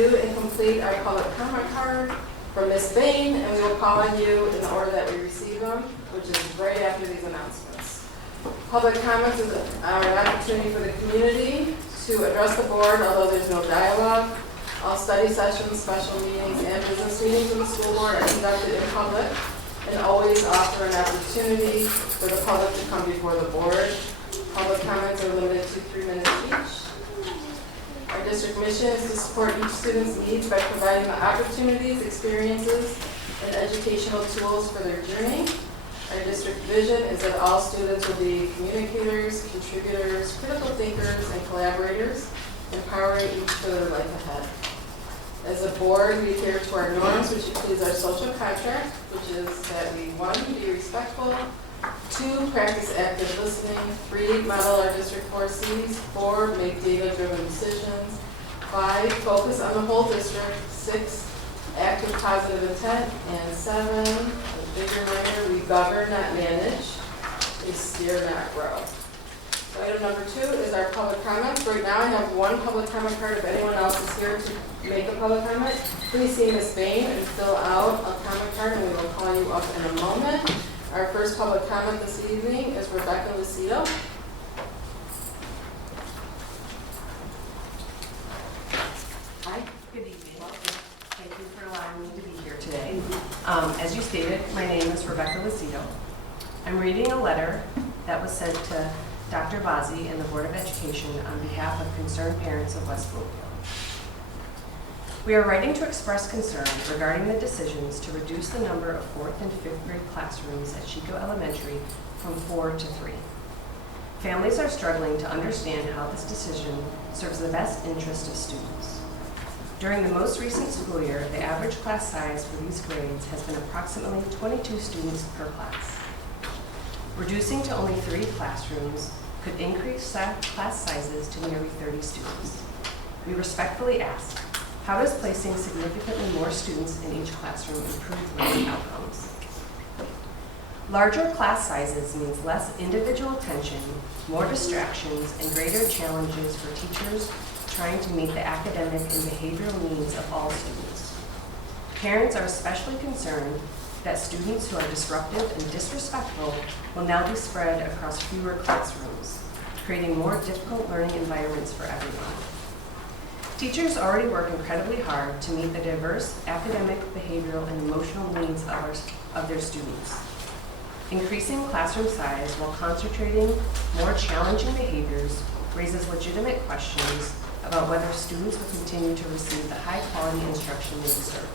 review and complete our public comment card from Ms. Bain, and we will call on you in the order that we receive them, which is right after these announcements. Public comments is an opportunity for the community to address the board, although there's no dialogue. All study sessions, special meetings, and business meetings of the school board are conducted in public and always offer an opportunity for the public to come before the board. Public comments are limited to 3 minutes each. Our district mission is to support each student's needs by providing the opportunities, experiences, and educational tools for their journey. Our district vision is that all students will be communicators, contributors, critical thinkers, and collaborators, empowering each for their life ahead. As a board, we adhere to our norms, which includes our social contract, which is that we, 1, be respectful, 2, practice active listening, 3, model our district 4 Cs, 4, make data-driven decisions, 5, focus on the whole district, 6, act with positive intent, and 7, a big reminder, we govern, not manage, we steer, not grow. So item number 2 is our public comments. Right now I have 1 public comment card. If anyone else is here to make a public comment, please see Ms. Bain and fill out a comment card, and we will call you up in a moment. Our first public comment this evening is Rebecca Lucido. Hi, good evening. Thank you for allowing me to be here today. As you stated, my name is Rebecca Lucido. I'm reading a letter that was sent to Dr. Bazzi and the Board of Education on behalf of concerned parents of West Bloomfield. We are writing to express concern regarding the decisions to reduce the number of 4th and 5th grade classrooms at Chico Elementary from 4 to 3. Families are struggling to understand how this decision serves the best interest of students. During the most recent school year, the average class size for these grades has been approximately 22 students per class. Reducing to only 3 classrooms could increase class sizes to nearly 30 students. We respectfully ask, how does placing significantly more students in each classroom improve learning outcomes? Larger class sizes means less individual attention, more distractions, and greater challenges for teachers trying to meet the academic and behavioral needs of all students. Parents are especially concerned that students who are disruptive and disrespectful will now be spread across fewer classrooms, creating more difficult learning environments for everyone. Teachers already work incredibly hard to meet the diverse academic, behavioral, and emotional needs of their students. Increasing classroom size while concentrating more challenging behaviors raises legitimate questions about whether students will continue to receive the high-quality instruction they deserve.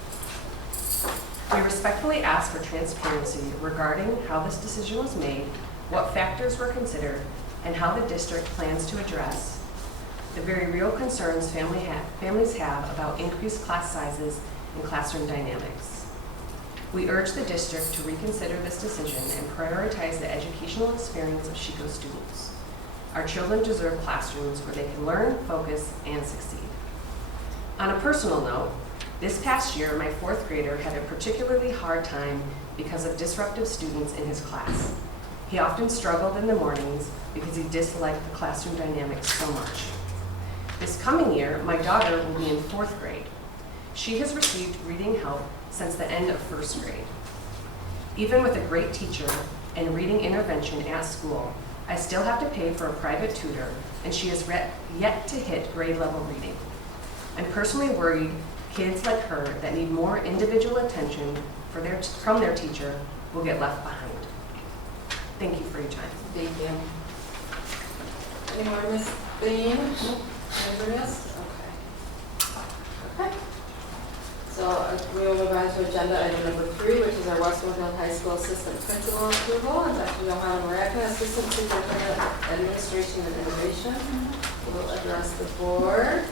We respectfully ask for transparency regarding how this decision was made, what factors were considered, and how the district plans to address the very real concerns families have about increased class sizes and classroom dynamics. We urge the district to reconsider this decision and prioritize the educational experience of Chico students. Our children deserve classrooms where they can learn, focus, and succeed. On a personal note, this past year, my 4th grader had a particularly hard time because of disruptive students in his class. He often struggled in the mornings because he disliked the classroom dynamics so much. This coming year, my daughter will be in 4th grade. She has received reading help since the end of 1st grade. Even with a great teacher and reading intervention at school, I still have to pay for a private tutor, and she has yet to hit grade level reading. I'm personally worried kids like her that need more individual attention from their teacher will get left behind. Thank you for your time. Thank you. Any more, Ms. Bain? Anybody else? Okay. So we will move on to agenda item number 3, which is our Westmoreland High School Assistant Principal approval, and Dr. Johanna Maracna, Assistant Superintendent of Administration and Innovation, will address the board.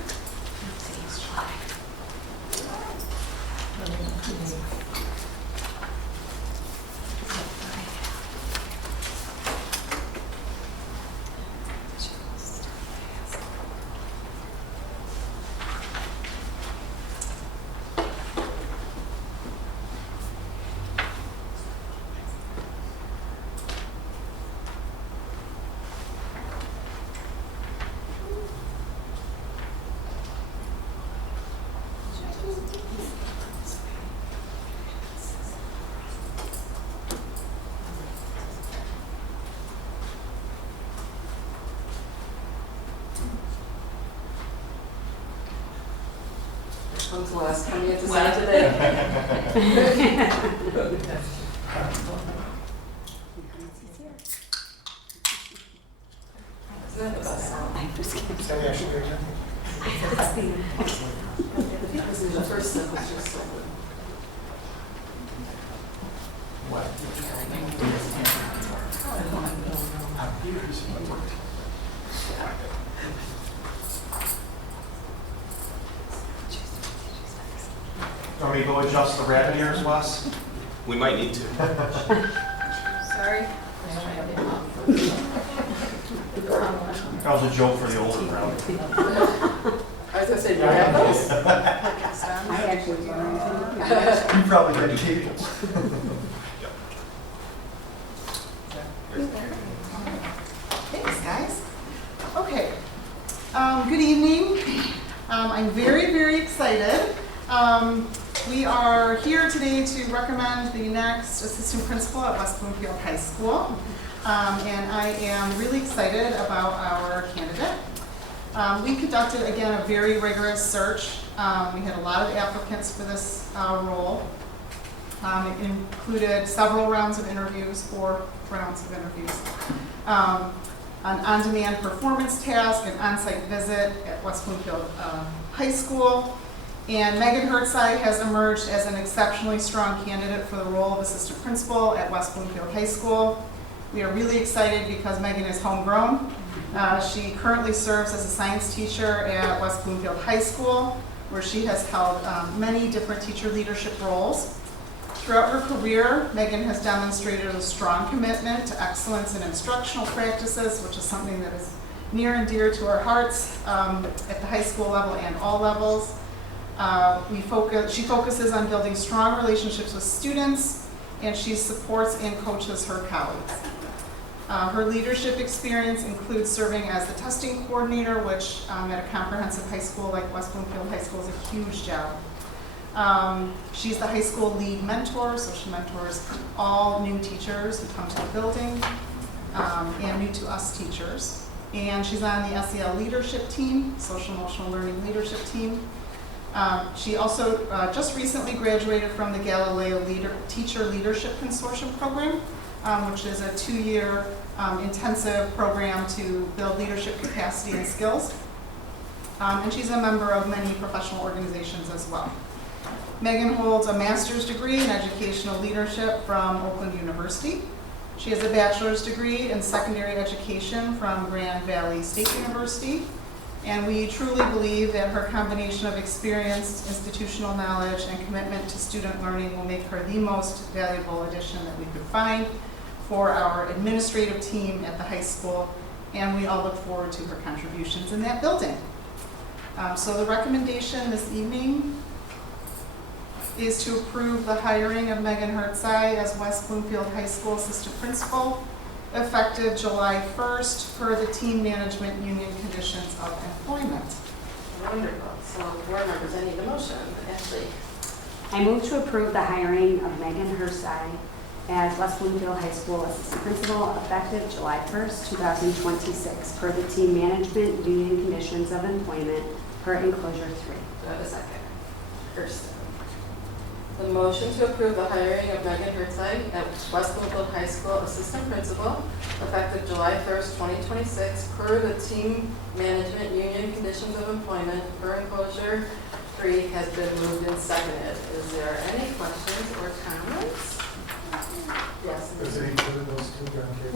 Come to last, coming into sign today. Isn't that the best song? Sandy, I should go again. This is the first step, was just so good. What? Want me to go adjust the rabbit ears, Wes? We might need to. Sorry. That was a joke for the older crowd. I was gonna say, do you have those? I actually was wondering. You probably had cables. Thanks, guys. Okay. Good evening. I'm very, very excited. We are here today to recommend the next assistant principal at West Bloomfield High School. And I am really excited about our candidate. We conducted, again, a very rigorous search. We had a lot of applicants for this role. It included several rounds of interviews, 4 rounds of interviews. An on-demand performance task, an on-site visit at West Bloomfield High School. And Megan Hertzai has emerged as an exceptionally strong candidate for the role of assistant principal at West Bloomfield High School. We are really excited because Megan is homegrown. She currently serves as a science teacher at West Bloomfield High School, where she has held many different teacher leadership roles. Throughout her career, Megan has demonstrated a strong commitment to excellence in instructional practices, which is something that is near and dear to our hearts at the high school level and all levels. She focuses on building strong relationships with students, and she supports and coaches her colleagues. Her leadership experience includes serving as the testing coordinator, which at a comprehensive high school like West Bloomfield High School is a huge job. She's the high school lead mentor, so she mentors all new teachers who come to the building and new to us teachers. And she's on the SEL leadership team, social emotional learning leadership team. She also just recently graduated from the Galileo Teacher Leadership Consortium program, which is a 2-year intensive program to build leadership capacity and skills. And she's a member of many professional organizations as well. Megan holds a master's degree in educational leadership from Oakland University. She has a bachelor's degree in secondary education from Grand Valley State University. And we truly believe that her combination of experience, institutional knowledge, and commitment to student learning will make her the most valuable addition that we could find for our administrative team at the high school. And we all look forward to her contributions in that building. So the recommendation this evening is to approve the hiring of Megan Hertzai as West Bloomfield High School Assistant Principal, effective July 1st, per the team management union conditions of employment. Wonderful. So, board members, I need a motion. Ashley. I move to approve the hiring of Megan Hertzai as West Bloomfield High School Assistant Principal, effective July 1st, 2026, per the team management union conditions of employment, per enclosure 3. Do I have a second? Kirsten. The motion to approve the hiring of Megan Hertzai at West Bloomfield High School Assistant Principal, effective July 1st, 2026, per the team management union conditions of employment, per enclosure 3, has been moved and seconded. Is there any questions or comments? Yes. Does it include those 2 young kids?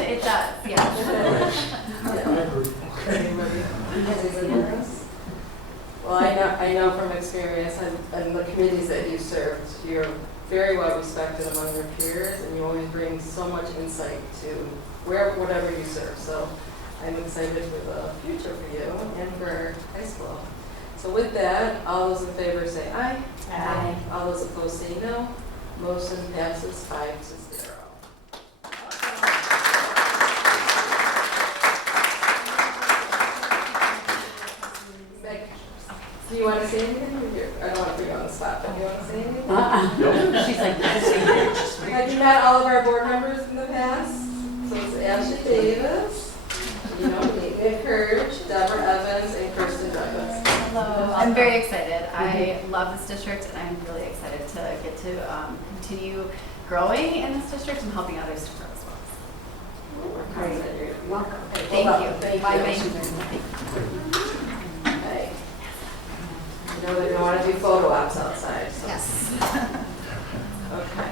It does, yeah. Well, I know from experience and the committees that you served, you're very well respected among your peers, and you always bring so much insight to whatever you serve. So I'm excited for the future for you and for high school. So with that, all those in favor say aye. Aye. All those opposed say no. Motion passes 5-0. Do you want to say anything? I don't want to put you on the spot, but do you want to say anything? She's like, Have you met all of our board members in the past? So it's Ashley Davis, Nika Courage, Deborah Evans, and Kirsten Douglas. Hello, I'm very excited. I love this district and I'm really excited to get to continue growing in this district and helping others to grow as well. Great. Welcome. Thank you. Thank Bye, you. Bye. Okay. You know they're gonna wanna do photo ops outside, so. Yes. Okay.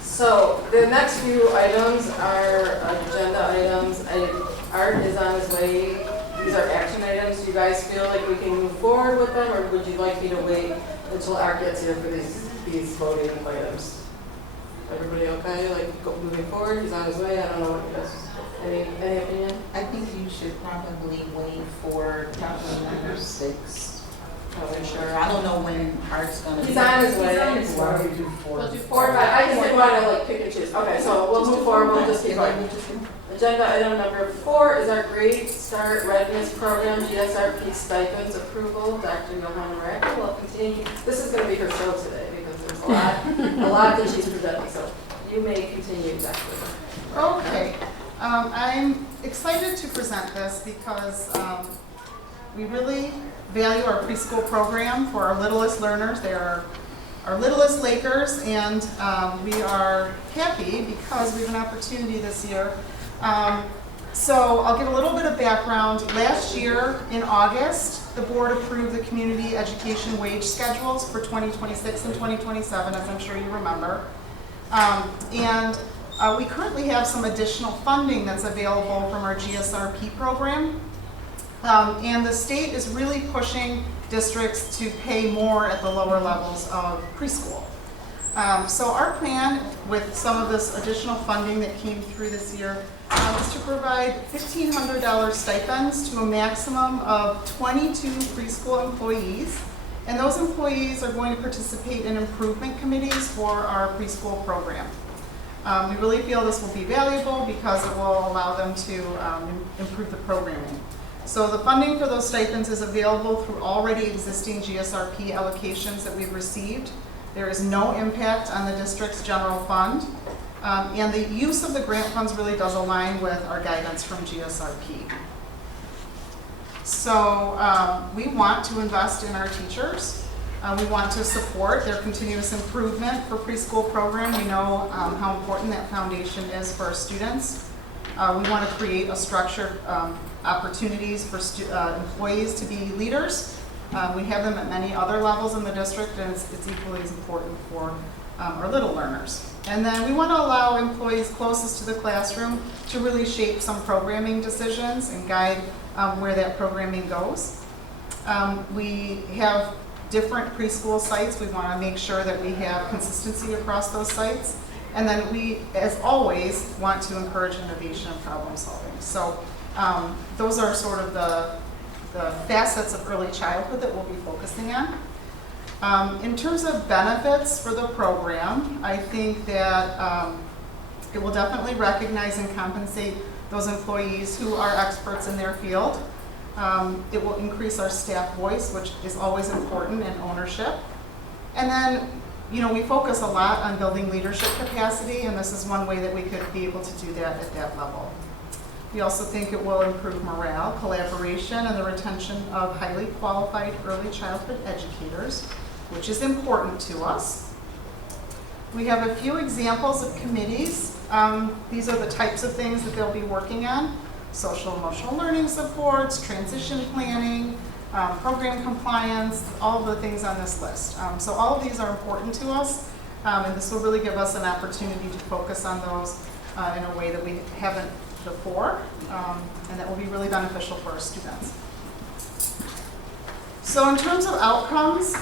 So the next few items are agenda items. Art is on his way. These are action items. Do you guys feel like we can move forward with them, or would you like me to wait until Art gets here for these voting items? Everybody okay? Like moving forward? He's on his way. I don't know what you guys. Any opinion? I think you should probably wait for probably number 6. Probably Sure, I don't know when Art's gonna be. He's on his way. Why don't we do 4? We'll do 4 or 5. I just didn't want to like pick and choose. Okay, so we'll move forward. We'll just keep going. Agenda item number 4 is our Great Start Readiness Program, GSRP stipends approval. Dr. Johanna Rackle will continue. This is going to be her show today because there's a lot that she's presenting. So you may continue, Dr. Okay, I'm excited to present this because we really value our preschool program for our littlest learners. They are our littlest Lakers, and we are happy because we have an opportunity this year. So I'll give a little bit of background. Last year in August, the board approved the community education wage schedules for 2026 and 2027, as I'm sure you remember. We currently have some additional funding that's available from our GSRP program. And the state is really pushing districts to pay more at the lower levels of preschool. So our plan with some of this additional funding that came through this year is to provide $1,500 stipends to a maximum of 22 preschool employees. And those employees are going to participate in improvement committees for our preschool program. We really feel this will be valuable because it will allow them to improve the programming. So the funding for those stipends is available through already existing GSRP allocations that we've received. There is no impact on the district's general fund. And the use of the grant funds really does align with our guidance from GSRP. So we want to invest in our teachers. We want to support their continuous improvement for preschool program. We know how important that foundation is for our students. We want to create a structured opportunities for employees to be leaders. We have them at many other levels in the district, and it's equally as important for our little learners. And then we want to allow employees closest to the classroom to really shape some programming decisions and guide where that programming goes. We have different preschool sites. We want to make sure that we have consistency across those sites. And then we, as always, want to encourage innovation and problem solving. So those are sort of the facets of early childhood that we'll be focusing on. In terms of benefits for the program, I think that it will definitely recognize and compensate those employees who are experts in their field. It will increase our staff voice, which is always important, and ownership. And then, you know, we focus a lot on building leadership capacity, and this is one way that we could be able to do that at that level. We also think it will improve morale, collaboration, and the retention of highly qualified early childhood educators, which is important to us. We have a few examples of committees. These are the types of things that they'll be working on: social emotional learning supports, transition planning, program compliance, all of the things on this list. So all of these are important to us, and this will really give us an opportunity to focus on those in a way that we haven't before, and that will be really beneficial for our students. So in terms of outcomes,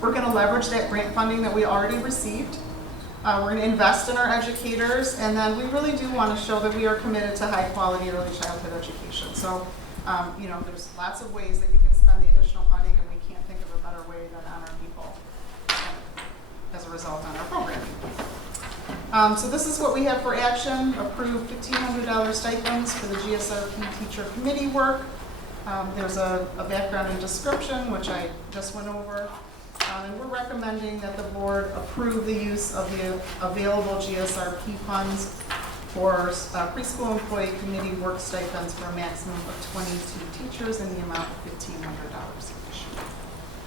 we're going to leverage that grant funding that we already received. We're going to invest in our educators, and then we really do want to show that we are committed to high quality early childhood education. So, you know, there's lots of ways that you can spend the additional funding, and we can't think of a better way than on our people as a result on our program. So this is what we have for action: approved $1,500 stipends for the GSRP teacher committee work. There's a background and description, which I just went over. And we're recommending that the board approve the use of the available GSRP funds for preschool employee committee work stipends for a maximum of 22 teachers in the amount of $1,500 each.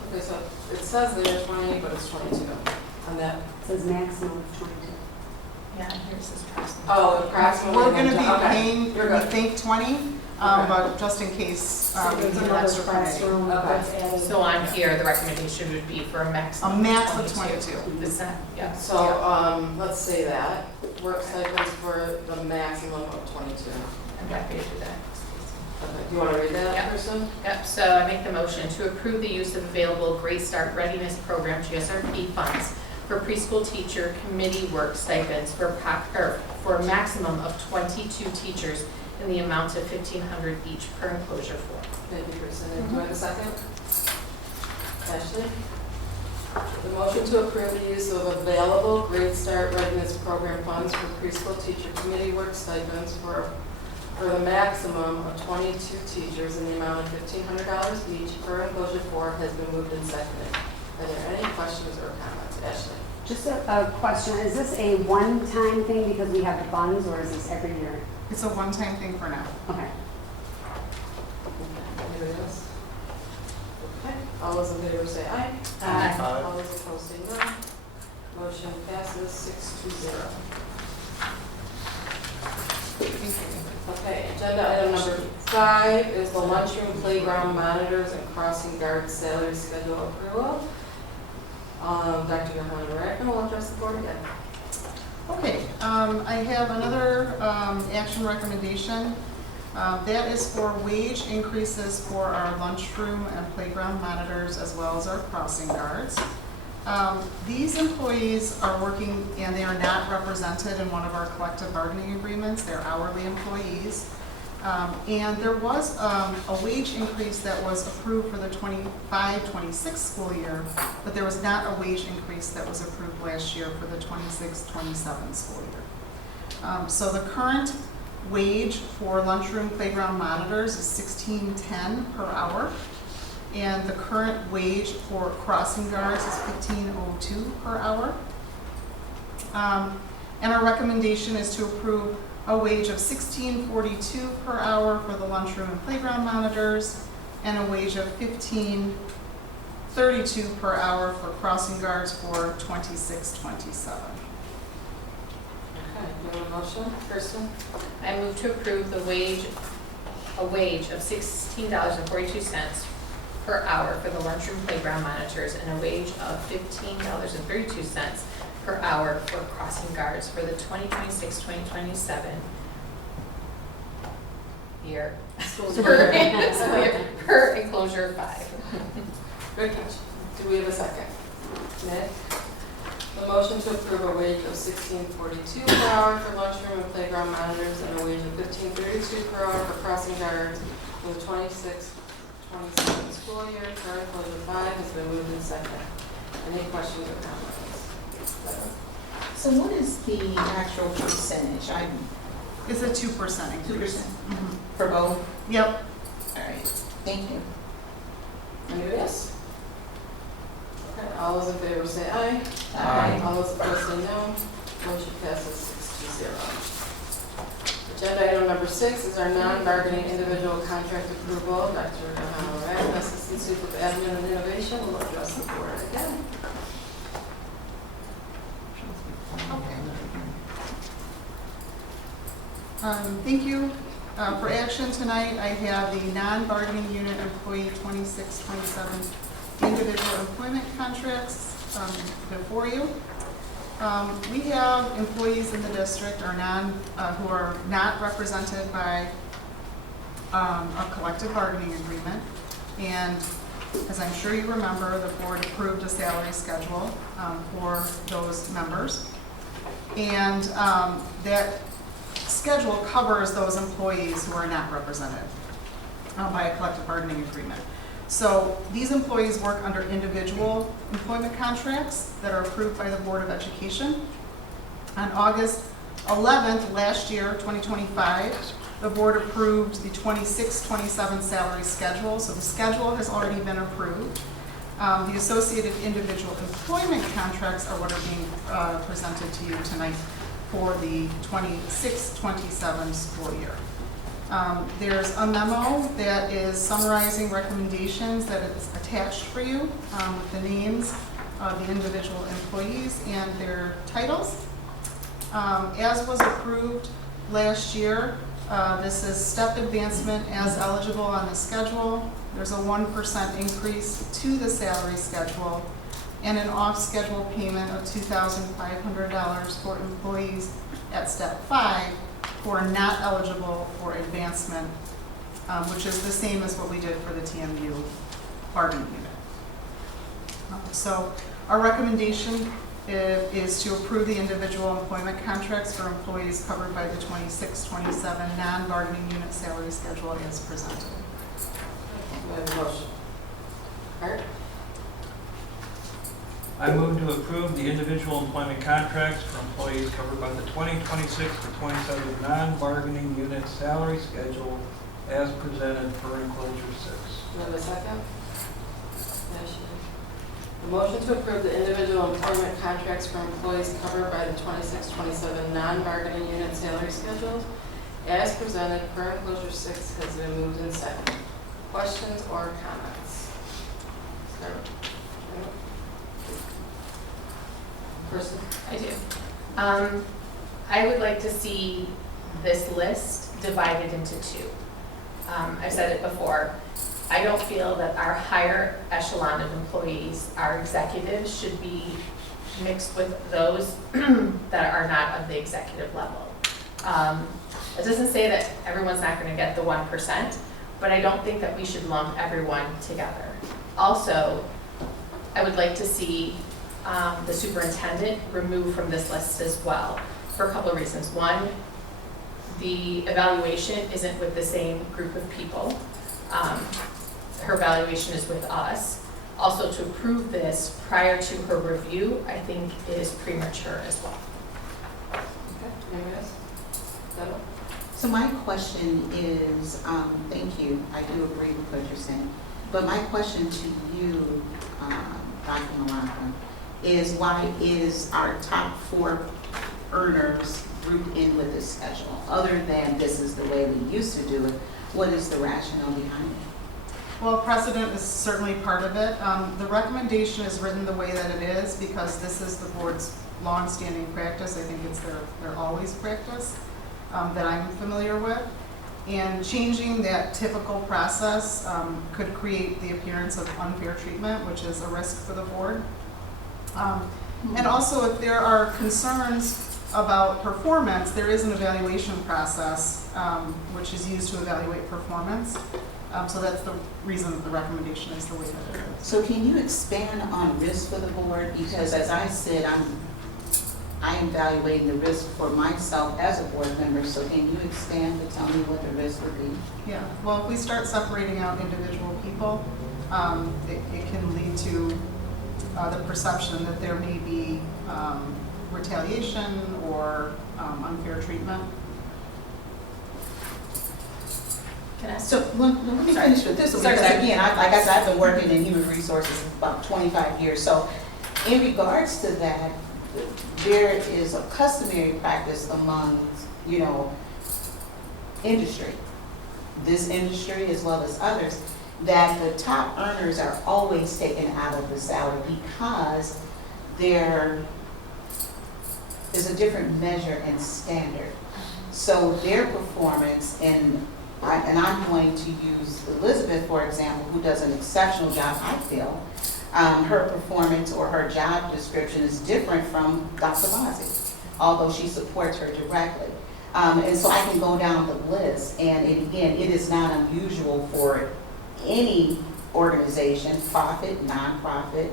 Okay, so it says there's 20, but it's 22 on that. It says maximum of 22. Yeah, here's this person. Oh, approximately. We're going to be Okay, paying, you're we good. think 20, Okay. but just in case So we there's need an another extra committee. classroom Okay. that's added. So on here, the recommendation would be for a A maximum max of of 22. 22%, yeah. So, let's say that, work stipends for the maximum of 22. I'm happy to do that. Okay, do you want to read that, Yeah. Kirsten? Yep, so I make the motion to approve the use of available Great Start Readiness Program GSRP funds for preschool teacher committee work stipends for a maximum of 22 teachers in the amount of $1,500 each per enclosure form. Thank you, Kirsten. Do I have a second? Ashley? The motion to approve the use of available Great Start Readiness Program funds for preschool teacher committee work stipends for the maximum of 22 teachers in the amount of $1,500 each per enclosure 4 has been moved and seconded. Are there any questions or comments? Ashley? Just a question, is this a one-time thing because we have the funds, or is this every year? It's a one-time thing for now. Okay. Anybody else? Okay, all those in favor say aye. Aye. All those opposed say no. Motion passes 6-0. Okay, agenda item number 5 is the lunchroom, playground monitors, and crossing guard salary schedule approval. Dr. Johanna Rackman will address the board again. Okay, I have another action recommendation. That is for wage increases for our lunchroom and playground monitors as well as our crossing guards. These employees are working and they are not represented in one of our collective bargaining agreements. They're hourly employees. And there was a wage increase that was approved for the 25-26 school year, but there was not a wage increase that was approved last year for the 26-27 school year. So the current wage for lunchroom playground monitors is $16.10 per hour, and the current wage for crossing guards is $15.02 per hour. And our recommendation is to approve a wage of $16.42 per hour for the lunchroom and playground monitors, and a wage of $15.32 per hour for crossing guards for 26-27. Okay, do you have a motion? Kirsten? I move to approve a wage of $16.42 per hour for the lunchroom playground monitors and a wage of $15.32 per hour for crossing guards for the 2026-2027 year. Per enclosure 5. Good catch. Do we have a second? Nick? The motion to approve a wage of $16.42 per hour for lunchroom and playground monitors and a wage of $15.32 per hour for crossing guards for the 26-27 school year. Per enclosure 5 has been moved and seconded. Any questions or comments? So what is the actual percentage? It's a 2% increase. 2% Mhm. for both? Yep. All right, thank you. Anybody else? Okay, all those in favor say aye. Aye. All those opposed say no. Motion passes 6-0. Agenda item number 6 is our non-bargaining individual contract approval. Dr. Johanna Rackman, Assistant Super of Admin and Innovation, will address the board again. Thank you. For action tonight, I have the non-bargaining unit employee 26-27 individual employment contracts before you. We have employees in the district who are not represented by a collective bargaining agreement. And as I'm sure you remember, the board approved a salary schedule for those members. And that schedule covers those employees who are not represented by a collective bargaining agreement. So these employees work under individual employment contracts that are approved by the Board of Education. On August 11th last year, 2025, the board approved the 26-27 salary schedule. So the schedule has already been approved. The associated individual employment contracts are what are being presented to you tonight for the 26-27 school year. There's a memo that is summarizing recommendations that is attached for you with the names of the individual employees and their titles. As was approved last year, this is step advancement as eligible on the schedule. There's a 1% increase to the salary schedule and an off-schedule payment of $2,500 for employees at step 5 who are not eligible for advancement, which is the same as what we did for the TMU bargaining unit. So our recommendation is to approve the individual employment contracts for employees covered by the 26-27 non-bargaining unit salary schedule as presented. We have a motion. Art? I move to approve the individual employment contracts for employees covered by the 2026 to 27 non-bargaining unit salary schedule as presented per enclosure 6. We have a second? A motion to approve the individual employment contracts for employees covered by the 26-27 non-bargaining unit salary schedules as presented per enclosure 6 has been moved and seconded. Questions or comments? Start. Person? I do. I would like to see this list divided into two. I've said it before. I don't feel that our higher echelon of employees, our executives, should be mixed with those that are not of the executive level. It doesn't say that everyone's not going to get the 1%, but I don't think that we should lump everyone together. Also, I would like to see the superintendent removed from this list as well for a couple of reasons. One, the evaluation isn't with the same group of people. Her evaluation is with us. Also, to approve this prior to her review, I think is premature as well. Okay. Anybody else? Deb? So my question is, thank you, I do agree with what you're saying, but my question to you, Dr. Malaka, is why is our top 4 earners grouped in with this schedule? Other than this is the way we used to do it, what is the rationale behind it? Well, precedent is certainly part of it. The recommendation is written the way that it is because this is the board's long-standing practice. I think it's their always practice that I'm familiar with. And changing that typical process could create the appearance of unfair treatment, which is a risk for the board. And also, if there are concerns about performance, there is an evaluation process which is used to evaluate performance. So that's the reason that the recommendation is the way that it is. So can you expand on risk for the board? Because as I said, I'm evaluating the risk for myself as a board member, so can you expand to tell me what the risk would be? Yeah, well, if we start separating out individual people, it can lead to the perception that there may be retaliation or unfair treatment. Can I ask? So let me finish with this one, Sorry, because sorry. again, like I said, I've been working in human resources about 25 years. So in regards to that, there is a customary practice among, industry, this industry as well as others, that the top earners are always taken out of the salary because there is a different measure and standard. So their performance, and I'm going to use Elizabeth, for example, who does an exceptional job, I feel. Her performance or her job description is different from Dr. Bazzi, although she supports her directly. And so I can go down the list, and again, it is not unusual for any organization, profit, nonprofit,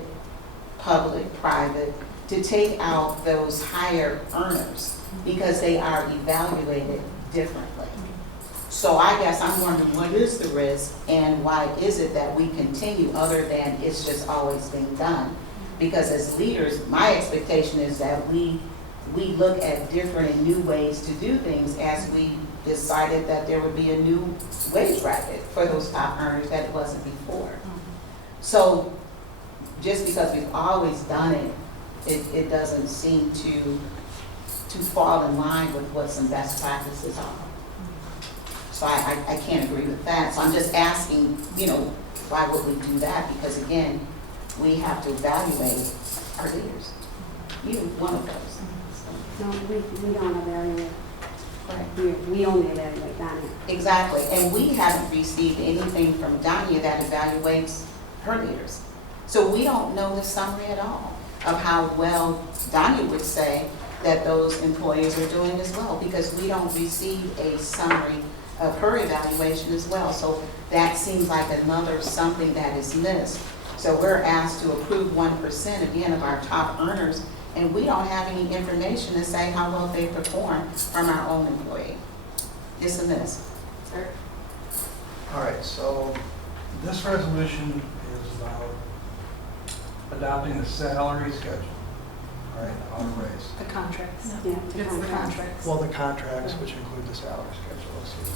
public, private, to take out those higher earners because they are evaluated differently. So I guess I'm wondering, what is the risk and why is it that we continue other than it's just always been done? Because as leaders, my expectation is that we look at different and new ways to do things as we decided that there would be a new wage bracket for those top earners that it wasn't before. So just because we've always done it, it doesn't seem to to fall in line with what some best practices are. So I can't agree with that. So I'm just asking, why would we do that? Because again, we have to evaluate our leaders. You one of those. So, No, we don't evaluate. correct. We only evaluate Danya. Exactly, and we haven't received anything from Danya that evaluates her leaders. So we don't know the summary at all of how well Danya would say that those employees are doing as well, because we don't receive a summary of her evaluation as well. So that seems like another something that is missed. So we're asked to approve 1% again of our top earners, and we don't have any information to say how well they perform from our own employee. It's a miss. Sir? All right, so this resolution is about adopting the salary schedule, all right, on a raise. The contracts. Yeah. It's the contracts. Well, the contracts, which include the salary schedule, let's see.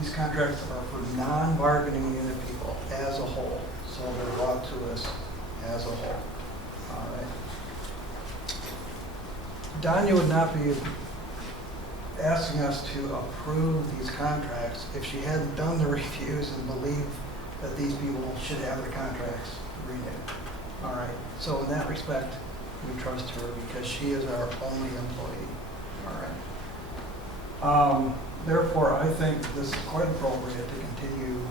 These contracts are for non-bargaining unit people as a whole, so they're brought to us as a whole. All right. Danya would not be asking us to approve these contracts if she hadn't done the reviews and believed that these people should have the contracts renewed. All right, so in that respect, we trust her because she is our only employee. All right. Therefore, I think this is quite appropriate to continue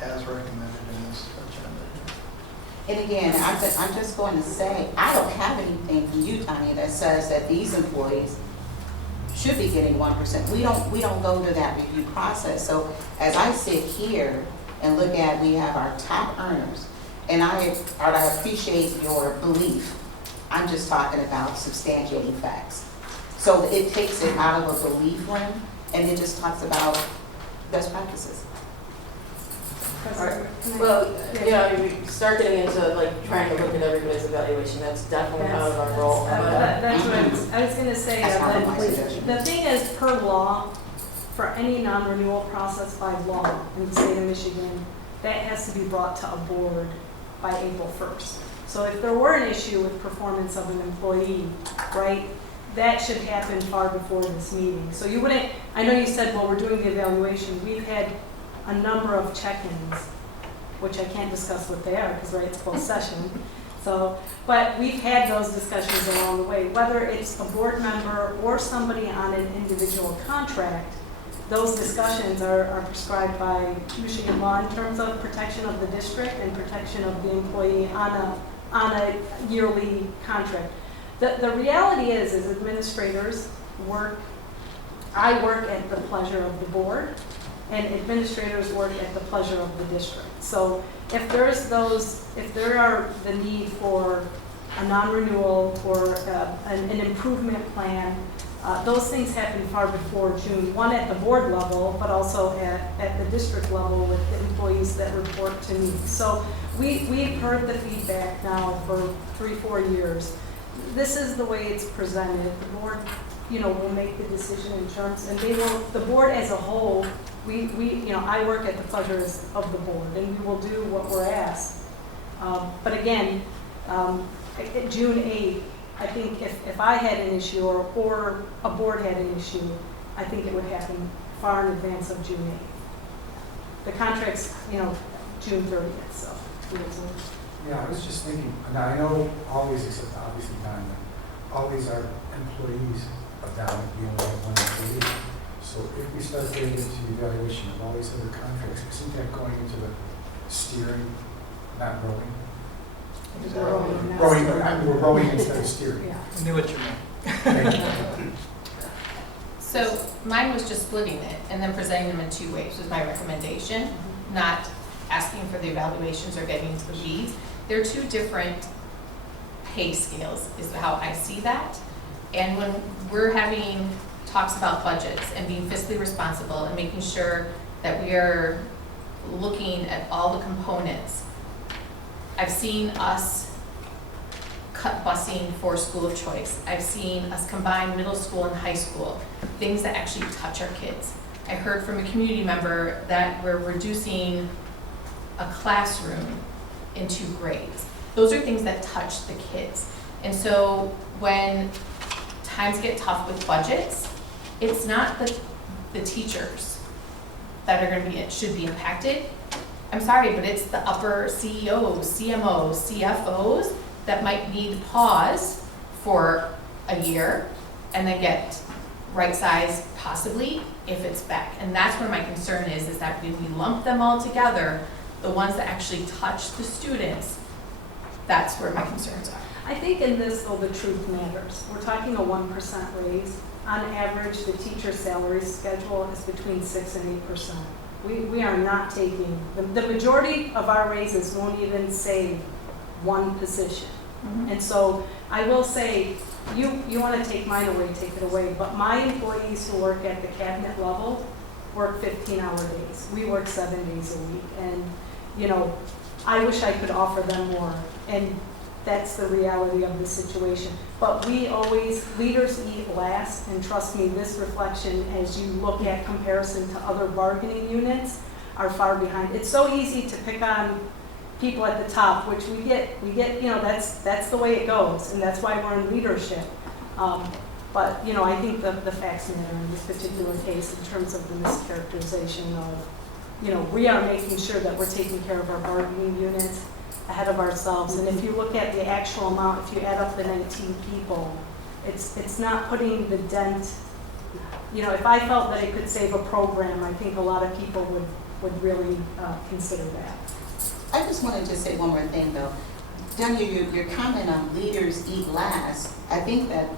as recommended in this agenda. And again, I'm just going to say, I don't have anything from you, Tanya, that says that these employees should be getting 1%. We don't go to that review process. So as I sit here and look at, we have our top earners, and I appreciate your belief. I'm just talking about substantiating facts. So it takes it out of a belief realm, and it just talks about best practices. Well, you start getting into like trying to look at everybody's evaluation, that's definitely out of our role. That's what I was gonna say. That's not that my suggestion. The thing is, per law, for any non-renewal process by law in the state of Michigan, that has to be brought to a board by April 1st. So if there were an issue with performance of an employee, right, that should happen far before this meeting. So you wouldn't, I know you said, well, we're doing the evaluation. We've had a number of check-ins, which I can't discuss what they are because, right, it's closed session. So, but we've had those discussions along the way, whether it's a board member or somebody on an individual contract. Those discussions are prescribed by Michigan law in terms of protection of the district and protection of the employee on a yearly contract. The reality is administrators work, I work at the pleasure of the board, and administrators work at the pleasure of the district. So if there are the need for a non-renewal or an improvement plan, those things happen far before June, one at the board level, but also at the district level with the employees that report to me. So we've heard the feedback now for 3-4 years. This is the way it's presented. The board, will make the decision in terms, and the board as a whole, I work at the pleasure of the board, and we will do what we're asked. But again, June 8th, I think if I had an issue or a board had an issue, I think it would happen far in advance of June 8th. The contract's, June 30th, so. Yeah, I was just thinking, now I know all these, except obviously Danya, all these are employees of Danya, you only have one employee. So if we start getting into the evaluation of all these other contracts, isn't that going into the steering, not rowing? Rowing, we're rowing instead of steering. I knew what you meant. Thank you. So mine was just splitting it and then presenting them in 2 ways was my recommendation, not asking for the evaluations or getting into the weeds. They're 2 different pay scales is how I see that. And when we're having talks about budgets and being fiscally responsible and making sure that we are looking at all the components, I've seen us cut busing for school of choice. I've seen us combine middle school and high school, things that actually touch our kids. I heard from a community member that we're reducing a classroom in 2 grades. Those are things that touch the kids. And so when times get tough with budgets, it's not the teachers that are gonna be, should be impacted. I'm sorry, but it's the upper CEOs, CMOs, CFOs that might need pause for a year and then get right-sized possibly if it's back. And that's where my concern is that when we lump them all together, the ones that actually touch the students, that's where my concerns are. I think in this, though, the truth matters. We're talking a 1% raise. On average, the teacher salary schedule is between 6 and 8%. We are not taking, the majority of our raises won't even save one position. And so I will say, you want to take mine away, take it away, but my employees who work at the cabinet level work 15-hour days. We work 7 days a week. And, you know, I wish I could offer them more. And that's the reality of the situation. But we always, leaders eat last, and trust me, this reflection, as you look at comparison to other bargaining units, are far behind. It's so easy to pick on people at the top, which we get, you know, that's the way it goes, and that's why we're in leadership. But, you know, I think the facts matter in this particular case in terms of the mischaracterization of, you know, we are making sure that we're taking care of our bargaining units ahead of ourselves. And if you look at the actual amount, if you add up the 19 people, it's not putting the dent. You know, if I felt that it could save a program, I think a lot of people would really consider that. I just wanted to say one more thing though. Danya, your comment on leaders eat last, I think that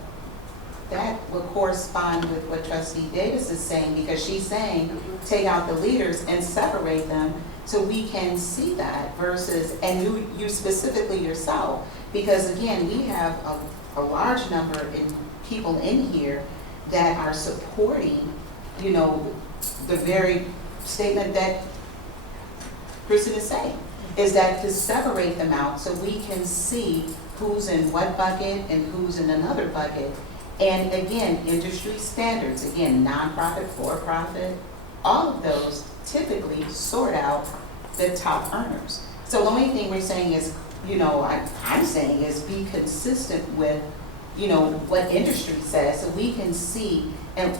will correspond with what Trustee Davis is saying, because she's saying take out the leaders and separate them so we can see that versus, and you specifically yourself, because again, we have a large number of people in here that are supporting, you know, the very statement that Kristen is saying, is that to separate them out so we can see who's in what bucket and who's in another bucket. And again, industry standards, again, nonprofit, for-profit, all of those typically sort out the top earners. So the only thing we're saying is, you know, I'm saying is be consistent with, you know, what industry says so we can see, and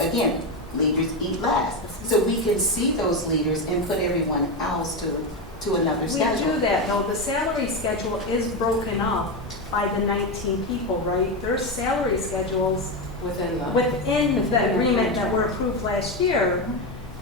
again, leaders eat last. So we can see those leaders and put everyone else to another schedule. We do that, though. The salary schedule is broken up by the 19 people, right? There's salary schedules Within the agreement that were approved last year,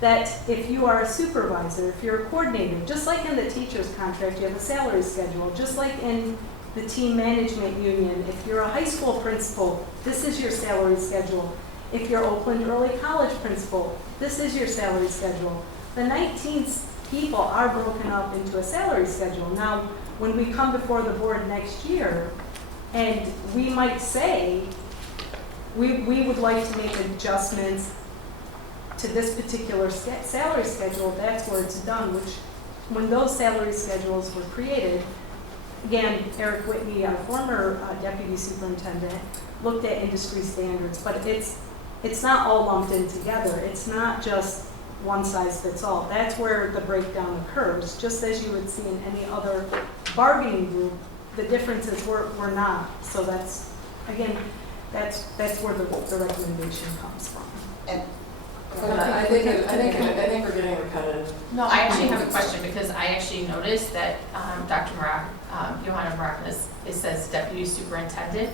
that if you are a supervisor, if you're a coordinator, just like in the teacher's contract, you have a salary schedule, just like in the team management union, if you're a high school principal, this is your salary schedule. If you're Oakland Early College principal, this is your salary schedule. The 19 people are broken up into a salary schedule. Now, when we come before the board next year, and we might say, we would like to make adjustments to this particular salary schedule, that's where it's done, which, when those salary schedules were created, again, Eric Whitney, our former deputy superintendent, looked at industry standards, but it's not all lumped in together. It's not just one size fits all. That's where the breakdown occurs, just as you would see in any other bargaining group. The differences were not. So that's, again, that's where the recommendation comes from. And I think we're getting repetitive. No, I actually have a question, because I actually noticed that Dr. Johanna Maracas, it says deputy superintendent.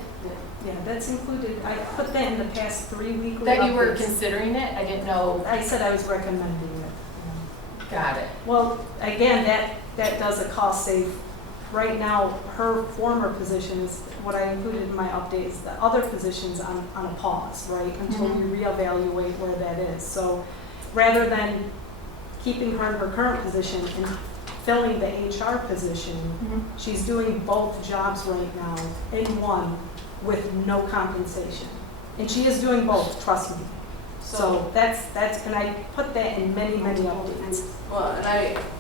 Yeah, that's included. I put that in the past 3 weekly That you were updates. considering it? I didn't know. I said I was recommending it. Got it. Well, again, that does a cost save. Right now, her former position is, what I included in my update is the other positions on a pause, right? Until we reevaluate where that is. So rather than keeping her in her current position and filling the HR position, she's doing both jobs right now in one with no compensation. And she is doing both, trust me. So that's, and I put that in many updates. Well,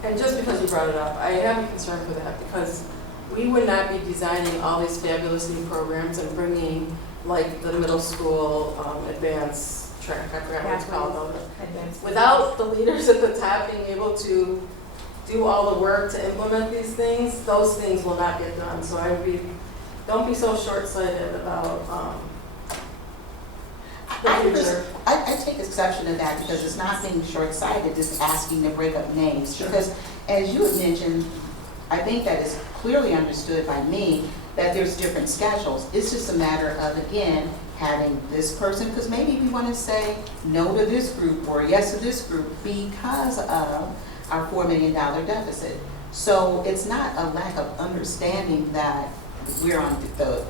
and just because you brought it up, I have a concern for that, because we would not be designing all these fabulous new programs and bringing, like, the middle school advanced track, I forgot what it's called, though, without the leaders at the top being able to do all the work to implement these things. Those things will not get done. So I would be don't be so short-sighted about, the future. I take exception to that because it's not being short-sighted, it's asking to break up names. Sure. Because as you had mentioned, I think that is clearly understood by me that there's different schedules. It's just a matter of, again, having this person, because maybe we want to say no to this group or yes to this group because of our $4 million deficit. So it's not a lack of understanding that we're on, the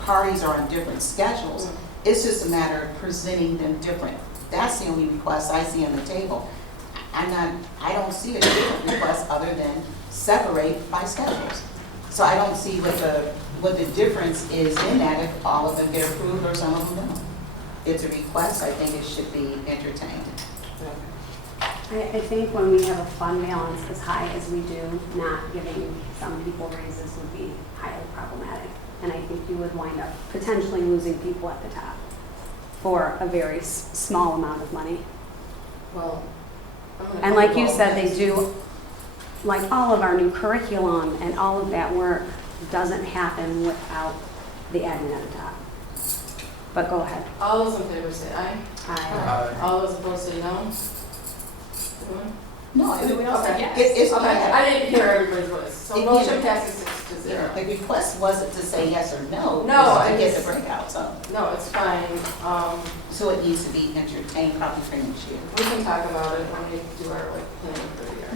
parties are on different schedules. It's just a matter of presenting them different. That's the only request I see on the table. I don't see a different request other than separate by schedules. So I don't see what the difference is in that if all of them get approved or some of them don't. It's a request, I think it should be entertained. I think when we have a fund balance as high as we do, not giving some people raises would be highly problematic. And I think you would wind up potentially losing people at the top for a very small amount of money. Well, I'm gonna And like you call said, it they do, like all of our new curriculum and all of that work doesn't happen without the admin at the top. But go ahead. All those in favor say aye. Aye. All those opposed say no. Everyone? No, Do we all say yes? it's, Okay, I didn't hear everybody's voice. So It motion can- passes 6-0. the request wasn't to say yes or no. No, it was I to get just- the breakout, so. No, it's fine. So it needs to be entertained probably for next year. We can talk about it when we do our planning for the year.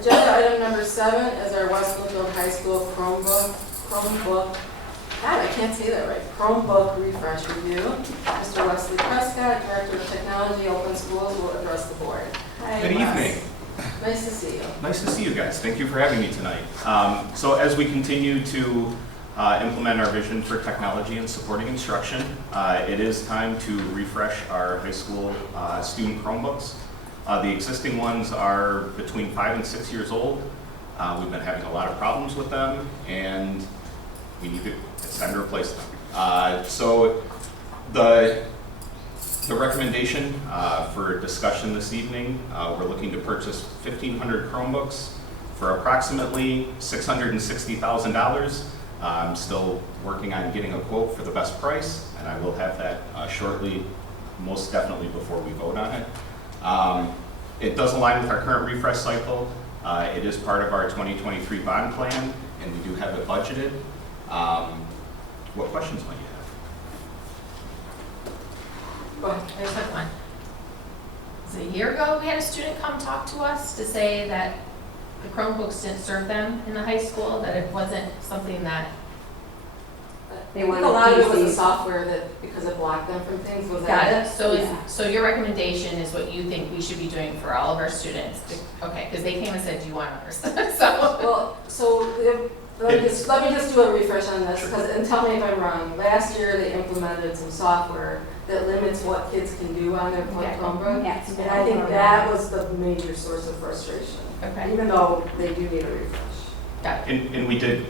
Agenda item number 7 is our West Bloomfield High School Chromebook, God, I can't say that right, Chromebook refresh review. Mr. Wesley Prescott, Director of Technology, Open Schools, will address the board. Hi, Good Wes. evening. Nice to see you. Nice to see you guys. Thank you for having me tonight. So as we continue to implement our vision for technology and supporting instruction, it is time to refresh our high school student Chromebooks. The existing ones are between 5 and 6 years old. We've been having a lot of problems with them, and it's time to replace them. So the recommendation for discussion this evening, we're looking to purchase 1,500 Chromebooks for approximately $660,000. I'm still working on getting a quote for the best price, and I will have that shortly, most definitely before we vote on it. It does align with our current refresh cycle. It is part of our 2023 bond plan, and we do have it budgeted. What questions might you have? Go ahead. I just have one. Was it a year ago we had a student come talk to us to say that the Chromebooks didn't serve them in the high school, that it wasn't something that, I think a lot of it was the software that, because it blocked them from things, was got that it? it? So Yeah. so your recommendation is what you think we should be doing for all of our students? Okay, because they came and said, do you want ours? So, Well, so let me just do a refresh on this, because, and tell me if I'm wrong. Last year, they implemented some software that limits what kids can do on their Okay. Chromebook. Yeah, it's And I think that was the major source of frustration, okay, even though they do need a refresh. And we did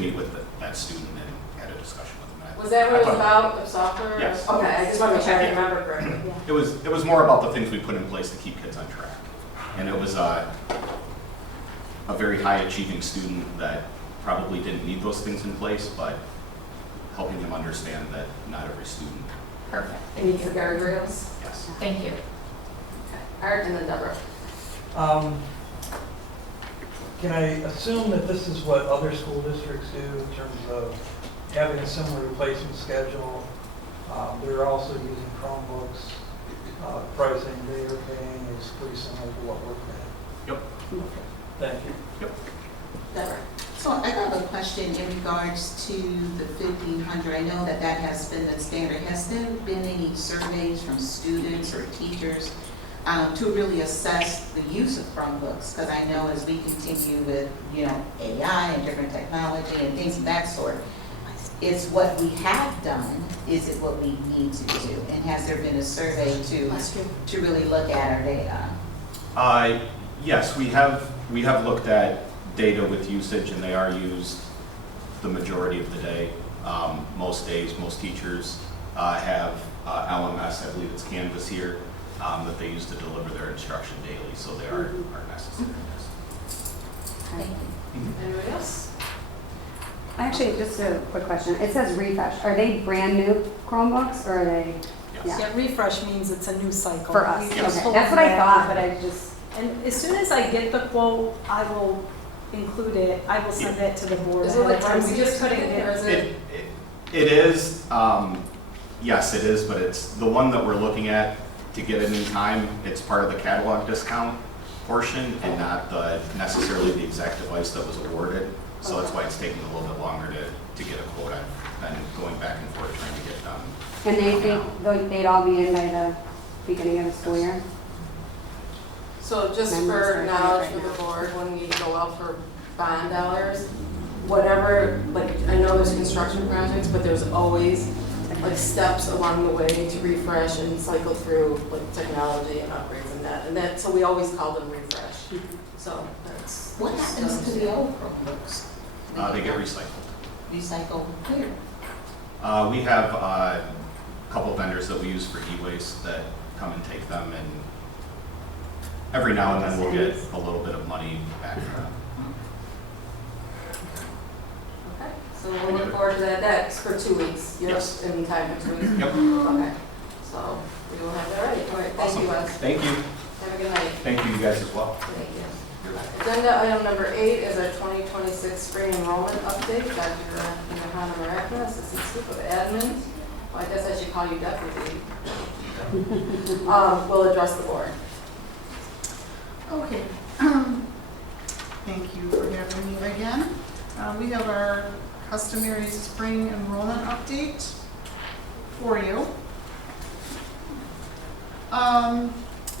meet with that student and had a discussion with them. Was that what it was I thought- about, the software? Yes. Okay, I just want to make sure I remember correctly. It was more about the things we put in place to keep kids on track. And it was a very high achieving student that probably didn't need those things in place, but helping him understand that not every student, perfect, Needs thank the you. guardrails. yes. Thank you. Art and then Deborah. Can I assume that this is what other school districts do in terms of having a similar replacement schedule? They're also using Chromebooks. Pricing they are paying is pretty similar to what we're paying. Yep. Thank you. Deborah. So I have a question in regards to the 1,500. I know that has been the standard. Has there been any surveys from students or teachers to really assess the use of Chromebooks? Because I know as we continue with, AI and different technology and things of that sort, it's what we have done, is it what we need to do? And has there been a survey to really look at our data? Yes, we have looked at data with usage, and they are used the majority of the day. Most days, most teachers have LMS, I believe it's Canvas here, that they use to deliver their instruction daily, so they are necessary. Thank you. Anybody else? Actually, just a quick question. It says refresh. Are they brand new Chromebooks or are they? Yes. Yeah, refresh means it's a new cycle. For us, We okay. just hold That's what I back. thought, but I just, And as soon as I get the quote, I will include it, I will send it to the board Is it ahead like of time. We Ramsey just couldn't or get, is It is, yes, it is, but it's the one that we're looking at to get it in time. It's part of the catalog discount portion and not necessarily the exact device that was awarded. So that's why it's taking a little bit longer to get a quote. I've been going back and forth trying to get done. and they'd all be in by the beginning of the school year? So just Members for are knowledge right for the now. board, when we go out for bond dollars, whatever, like, I know there's construction projects, but there's always like steps along the way to refresh and cycle through like technology and upgrades and that, so we always call them refresh. So that's. What happens to the old Chromebooks? They get recycled. Recycled where? We have a couple vendors that we use for e-waste that come and take them, and every now and then we'll get a little bit of money back from them. Okay, so we'll look forward to that. That's for 2 weeks. You're Yes. in time for 2 weeks? Yep. Okay, so we will have that ready. All right, thank you, Awesome. Wes. Thank you. Have a good night. Thank you, you guys as well. Thank you. Agenda item number 8 is our 2026 spring enrollment update. Dr. Johanna Marakna, Assistant Super Admin. Well, I guess I should call you Deputy. Will address the board. Okay. Thank you for having me again. We have our customary spring enrollment update for you.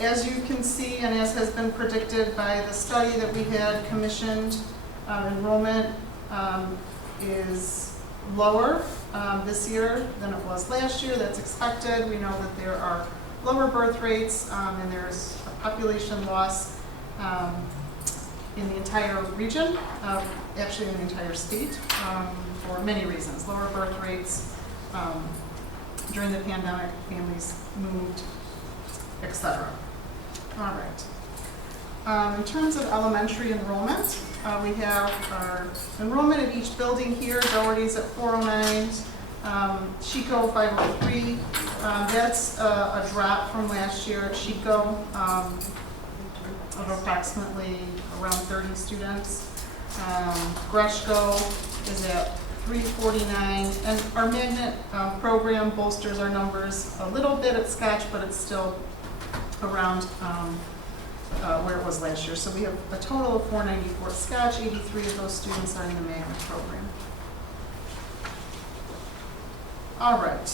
As you can see, and as has been predicted by the study that we had commissioned, enrollment is lower this year than it was last year. That's expected. We know that there are lower birth rates and there's a population loss in the entire region, actually in the entire state, for many reasons. Lower birth rates, during the pandemic, families moved, etc. All right. In terms of elementary enrollment, we have our enrollment at each building here. Doherty's at 409, Chico 503. That's a drop from last year at Chico of approximately around 30 students. Greshko is at 349, and our magnet program bolsters our numbers a little bit at Scotch, but it's still around where it was last year. So we have a total of 494 at Scotch. 83 of those students are in the magnet program. All right.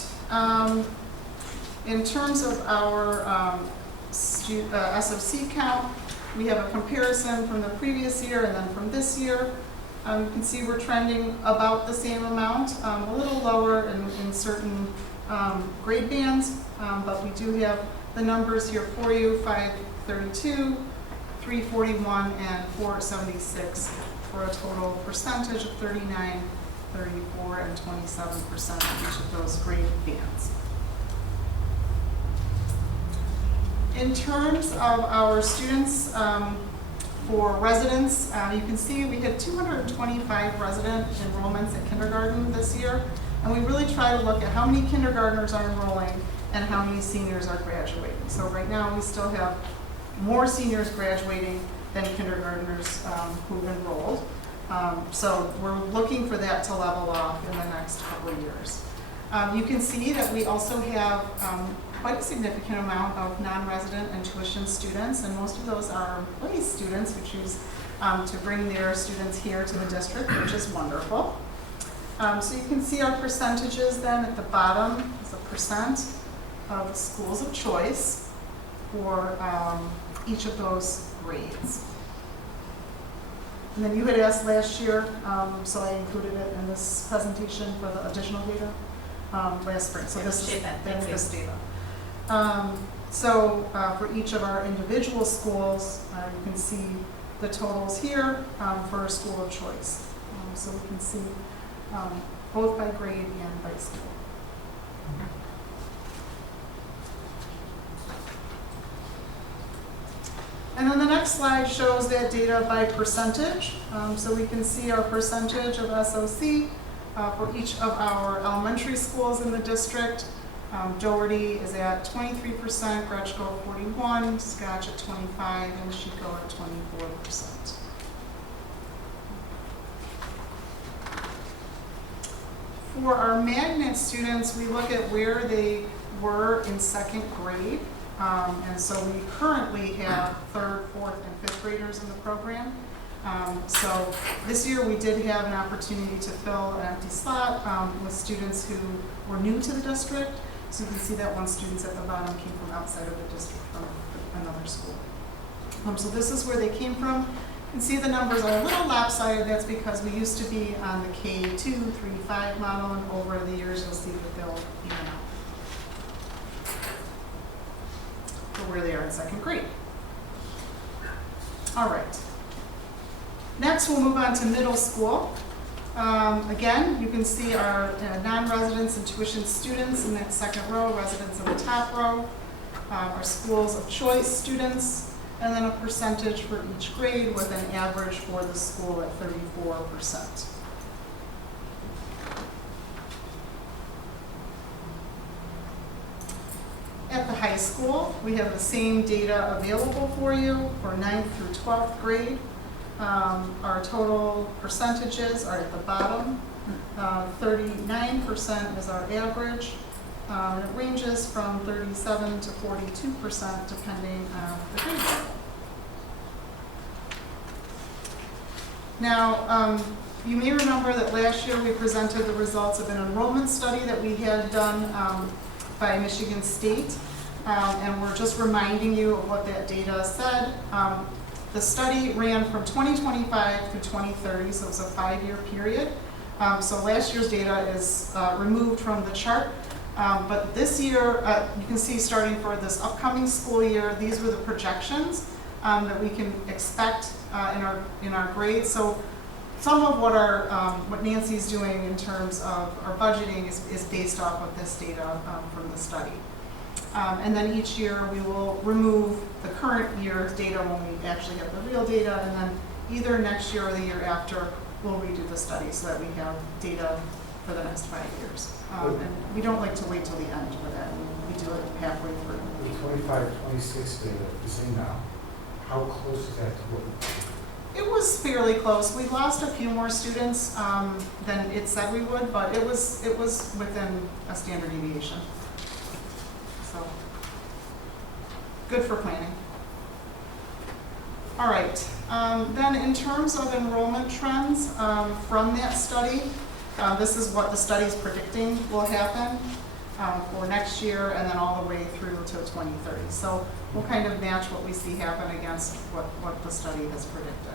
In terms of our SOC count, we have a comparison from the previous year and then from this year. You can see we're trending about the same amount, a little lower in certain grade bands, but we do have the numbers here for you: 532, 341, and 476, for a total percentage of 39, 34, and 27% of each of those grade bands. In terms of our students, for residents, you can see we had 225 resident enrollments at kindergarten this year, and we really try to look at how many kindergartners are enrolling and how many seniors are graduating. So right now we still have more seniors graduating than kindergartners who've enrolled. So we're looking for that to level off in the next couple of years. You can see that we also have quite a significant amount of non-resident and tuition students, and most of those are employee students who choose to bring their students here to the district, which is wonderful. So you can see our percentages then at the bottom is a percent of schools of choice for each of those grades. And then you had asked last year, so I included it in this presentation for the additional data last spring. So this is this data. So for each of our individual schools, you can see the totals here for a school of choice. So we can see both by grade and by school. And then the next next slide shows that data by percentage. So we can see our percentage of SOC for each of our elementary schools in the district. Doherty is at 23%, Gretschko 41%, Scotch at 25%, and Chico at 24%. For our magnet students, we look at where they were in second grade. And so we currently have third, fourth, and fifth graders in the program. So this year we did have an opportunity to fill an empty slot with students who were new to the district. So you can see that one student at the bottom came from outside of the district from another school. So this is where they came from. You can see the numbers are a little lopsided. That's because we used to be on the K2, 3, 5 model, and over the years you'll see that they'll even out for where they are in second grade. All right. Next, we'll move on to middle school. Again, you can see our non-residents and tuition students in that second row, residents in the top row, our schools of choice students, and then a percentage for each grade with an average for the school at 34%. At the high school, we have the same data available for you for 9th through 12th grade. Our total percentages are at the bottom. 39% is our average. It ranges from 37 to 42% depending on the grade level. Now, you may remember that last year we presented the results of an enrollment study that we had done by Michigan State, and we're just reminding you of what that data said. The study ran from 2025 to 2030, so it's a 5-year period. So last year's data is removed from the chart. But this year, you can see starting for this upcoming school year, these were the projections that we can expect in our grades. So some of what Nancy's doing in terms of our budgeting is based off of this data from the study. And then each year we will remove the current year's data when we actually have the real data, and then either next year or the year after we'll redo the study so that we have data for the next 5 years. And we don't like to wait till the end for that. We do it halfway through. The 25, 26 data is in now. How close is that to what? It was fairly close. We lost a few more students than it said we would, but it was within a standard deviation. So, good for planning. All right, then in terms of enrollment trends from that study, this is what the study's predicting will happen for next year and then all the way through to 2030. So we'll kind of match what we see happen against what the study has predicted.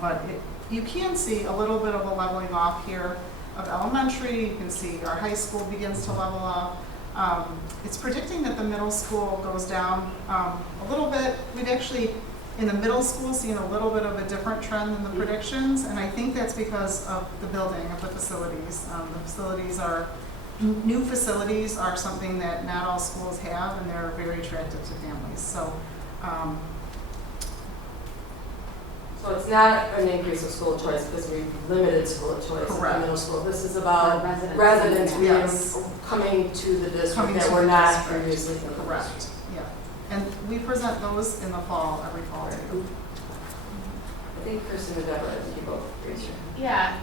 But you can see a little bit of a leveling off here of elementary. You can see our high school begins to level off. It's predicting that the middle school goes down a little bit. We've actually, in the middle school, seen a little bit of a different trend than the predictions, and I think that's because of the building of the facilities. The facilities are, new facilities are something that not all schools have, and they're very attractive to families. So it's not an increase of school choice because we've limited school choice in Correct. middle school. This is about Residents. residents Yes. coming to the district Coming that to were the not district. previously in the Correct. district. Yeah, and we present those in the fall, every fall too. I think Kristen and Deborah, you both raised your hand.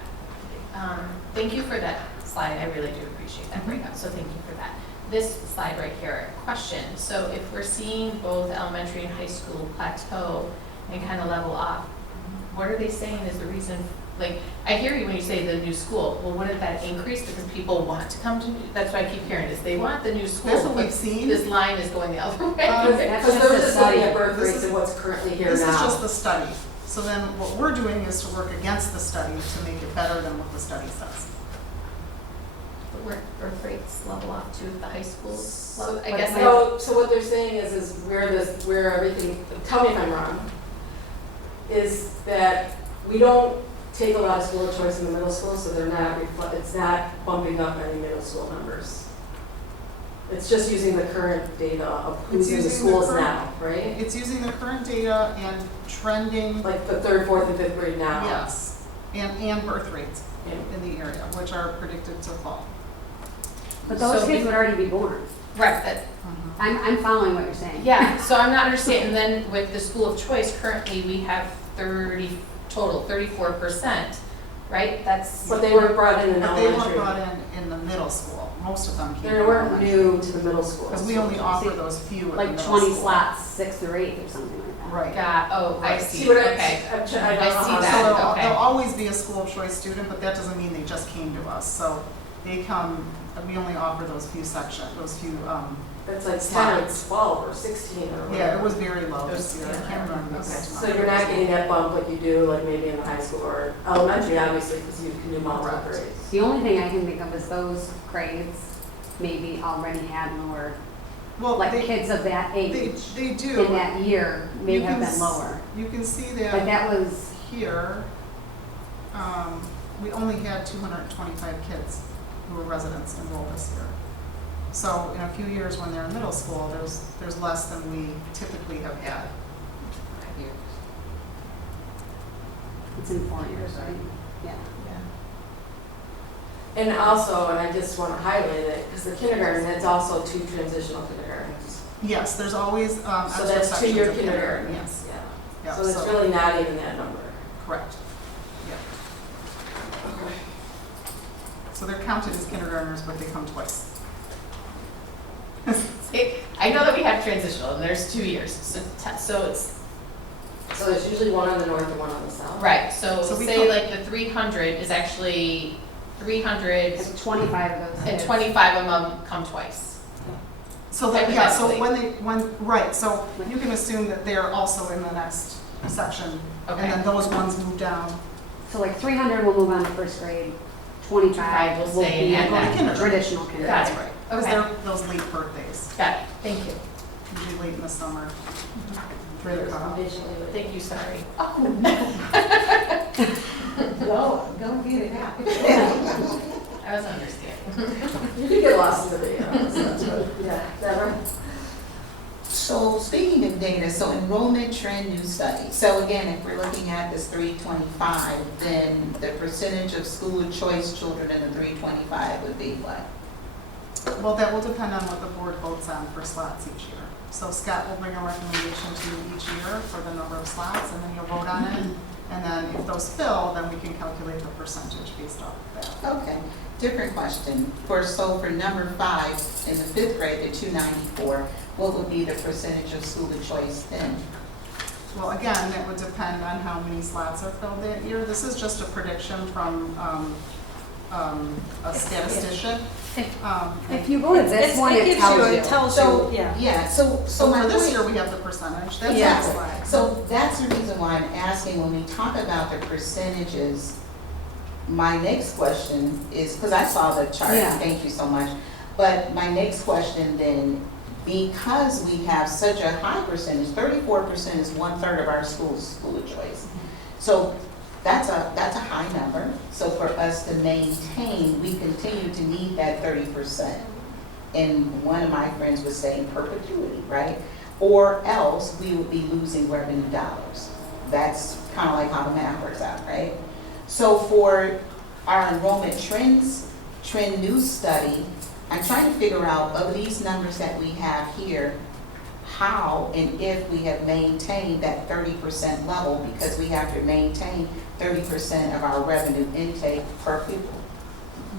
Yeah, thank you for that slide. I really do appreciate that breakout, so thank you for that. This slide right here, question. So if we're seeing both elementary and high school plateau and kind of level off, what are they saying is the reason? Like, I hear you when you say the new school. Well, wouldn't that increase because people want to come to, that's what I keep hearing, is they want the new school. That's what but we've seen. This line is going the other way. That's Because just they're a just looking study. at birth This rates is- and what's currently here This is now. just the study. So then what we're doing is to work against the study to make it better than what the study says. But weren't birth rates level off too at the high school So, level? I guess so what they're saying is where everything, tell me if I'm wrong, is that we don't take a lot of school choice in the middle school, so they're not, it's not bumping up any middle school numbers. It's just using the current data of who's in the using the schools current- now, right? It's using the current data and trending, Like the third, fourth, and fifth grade now. yes, and birth rates Yeah. in the area, which are predicted to fall. But those So kids we- would already be born. Right, that, I'm following what you're saying. yeah, so I'm not understanding, then with the school of choice, currently we have 34%, right? That's, But they weren't brought in But they weren't elementary. brought in the middle school. Most of them came They from weren't elementary. new to the middle school. Because we only offer those few at the Like middle 20 school. slots, 6th or 8th or something like that. Right. got, oh, I Right. see, what okay. I don't I know see how So that. there'll, okay. there'll always be a school of choice student, but that doesn't mean they just came to us. So they come, we only offer those few those few, It's like 10 or Slots. 12 or 16 or whatever. yeah, it was very low Those- this year. I can't remember Okay, this so you're not getting that bump like you do like maybe in the high school or elementary, obviously, because you can do multiple Correct. grades. The only thing I can think of is those grades maybe already had lower, Well, like they, kids of that they, age they do. in that year may You have can been s- lower. You can see But that that was, here, we only had 225 kids who were residents enrolled this year. So in a few years when they're in middle school, there's less than we typically have had. it's in 4 years, right? Yeah. And also, and I just want to highlight it, because the kindergarten, that's also 2 transitional kindergartens. Yes, there's always So extra that's sections 2-year of kindergarten, kindergarten, yes. yeah. Yeah, So it's really not even that number. correct. Yeah. So they're counted as kindergartners, but they come twice. See, I know that we have transitional, and there's 2 years, so it's, So there's usually one on the north and one on the south. right, so So we say come- like the 300 is actually 300 Like 25 of those and kids. 25 of them come twice. So that, yeah, so Hypothetically. right, so you can assume that they're also in the next section. And Okay. then those ones move down. So like 300 will move on to first grade, 25 will will stay be in in that traditional Got kindergarten. it. That's right. Because Okay. they're those late birthdays, Got it, thank you. usually late in the summer. Ready to come out. Thank you, sorry. Go get it out. I was understanding. You could get lost in the video, so that's good. Yeah, Deborah? So speaking of data, so enrollment trend new study. So again, if we're looking at this 325, then the percentage of school of choice children in the 325 would be what? Well, that will depend on what the board votes on for slots each year. So Scott will bring a recommendation to you each year for the number of slots, and then you'll vote on it. And then if those fill, then we can calculate the percentage based off of that. Okay, different question. For number 5, in the 5th grade, the 294, what would be the percentage of school of choice then? Well, again, that would depend on how many slots are filled that year. This is just a prediction from a statistician. If you go to this one, it gives tells you. It tells So, you, yeah. yeah, so So my for this point- year, we have the percentage. That's Yeah. the slide. So that's the reason why I'm asking, when we talk about the percentages, my next question is, because I saw the chart, Yeah. thank you so much. But my next question then, because we have such a high percentage, 34% is 1/3 of our schools, school of choice. So that's a high number. So for us to maintain, we continue to need that 30%. And one of my friends was saying perpetuity, right? Or else we would be losing revenue dollars. That's kind of like how the math works out, right? So for our enrollment trend news study, I'm trying to figure out, of these numbers that we have here, how and if we have maintained that 30% level, because we have to maintain 30% of our revenue intake per pupil.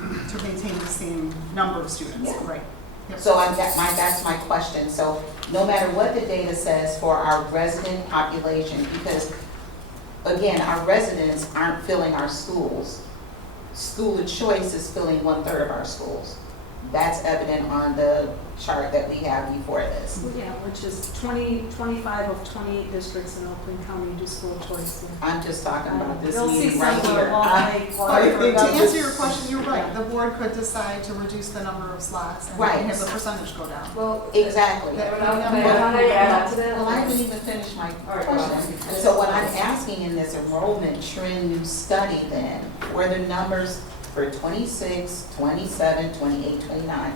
To maintain the same number of students, Yeah. right? Yep. So that's my question. So no matter what the data says for our resident population, because again, our residents aren't filling our schools. School of choice is filling 1/3 of our schools. That's evident on the chart that we have before this. Yeah, which is 25 of 28 districts in Oakland County do school choice. I'm just talking about this You'll see meeting right some here. of all I- But to answer your question, you're right. The board could decide to reduce the number of slots and Right. have the percentage go down. Well, Exactly. Can I add on to that? Well, I haven't even finished my All right, go on. question. And so what I'm asking in this enrollment trend new study then, were the numbers for 26, 27, 28, 29,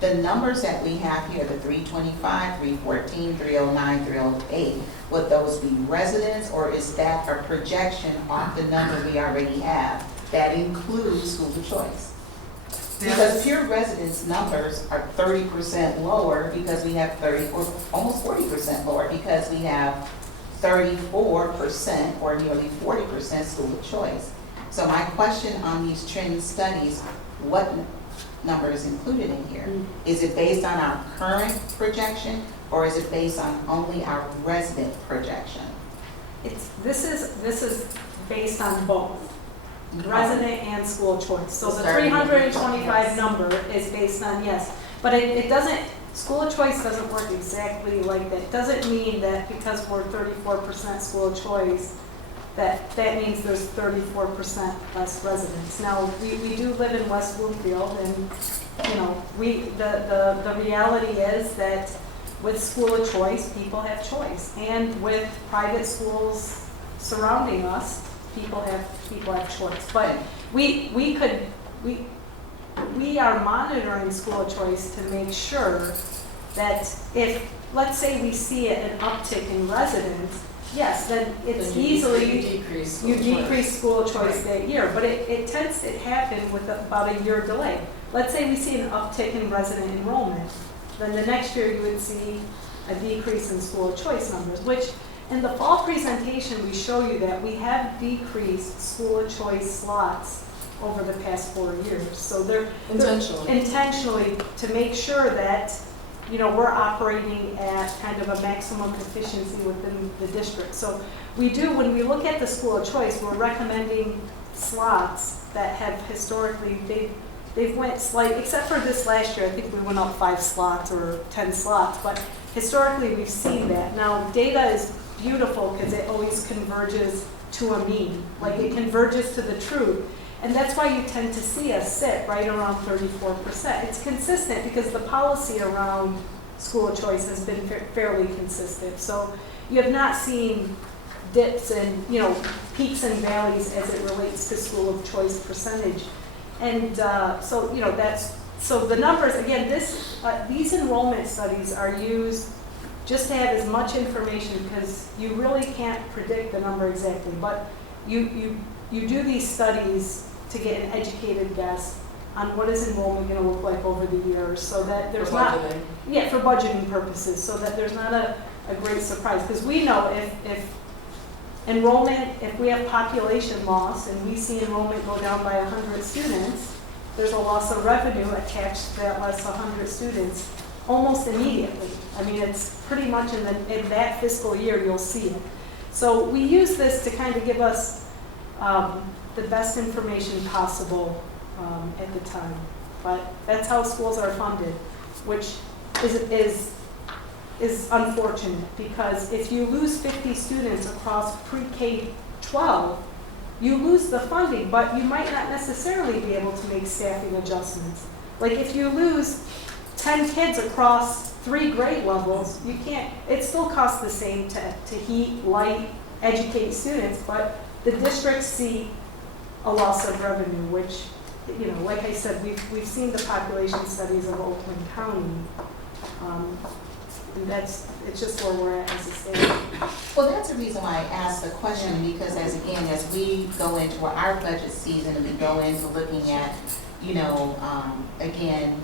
the numbers that we have here, the 325, 314, 309, 308, would those be residents, or is that a projection off the number we already have that includes school of choice? Because pure residence numbers are 30% lower because we have 30, or almost 40% lower because we have 34% or nearly 40% school of choice. So my question on these trend studies, what number is included in here? Is it based on our current projection, or is it based on only our resident projection? This is based on both, resident and school choice. So the Starting with 325 number is based on, yes, but it doesn't, school of choice doesn't work exactly like that. It doesn't mean that because we're 34% school of choice, that means there's 34% less residents. Now, we do live in West Bloomfield, and, you know, the reality is that with school of choice, people have choice. And with private schools surrounding us, people have choice. But we are monitoring school of choice to make sure that if, let's say we see an uptick in residents, yes, then it's easily, you decrease school of choice that year. But it tends to happen with about a year delay. Let's say we see an uptick in resident enrollment, then the next year you would see a decrease in school of choice numbers, which in the fall presentation, we show you that we have decreased school of choice slots over the past 4 years. So they're intentionally to make sure that, you know, we're operating at kind of a maximum efficiency within the district. So we do, when we look at the school of choice, we're recommending slots that have historically, they've went slight, except for this last year, I think we went up 5 slots or 10 slots, but historically we've seen that. Now, data is beautiful because it always converges to a mean, like it converges to the truth. And that's why you tend to see us sit right around 34%. It's consistent because the policy around school of choice has been fairly consistent. So you have not seen dips and, you know, peaks and valleys as it relates to school of choice percentage. And so, you know, so the numbers, again, these enrollment studies are used just to have as much information, because you really can't predict the number exactly, but you do these studies to get an educated guess on what is enrollment going to look like over the years, so that there's for budgeting purposes, so that there's not a great surprise. Because we know if enrollment, if we have population loss and we see enrollment go down by 100 students, there's a loss of revenue attached to that less 100 students almost immediately. I mean, it's pretty much in that fiscal year you'll see it. So we use this to kind of give us the best information possible at the time. But that's how schools are funded, which is unfortunate, because if you lose 50 students across pre-K-12, you lose the funding, but you might not necessarily be able to make staffing adjustments. Like if you lose 10 kids across 3 grade levels, you can't, it still costs the same to heat, light, educate students, but the districts see a loss of revenue, which, you know, like I said, we've seen the population studies of Oakland County, and it's just where we're at as a state. Well, that's the reason why I asked the question, because as we go into our budget season and we go into looking at, you know, again,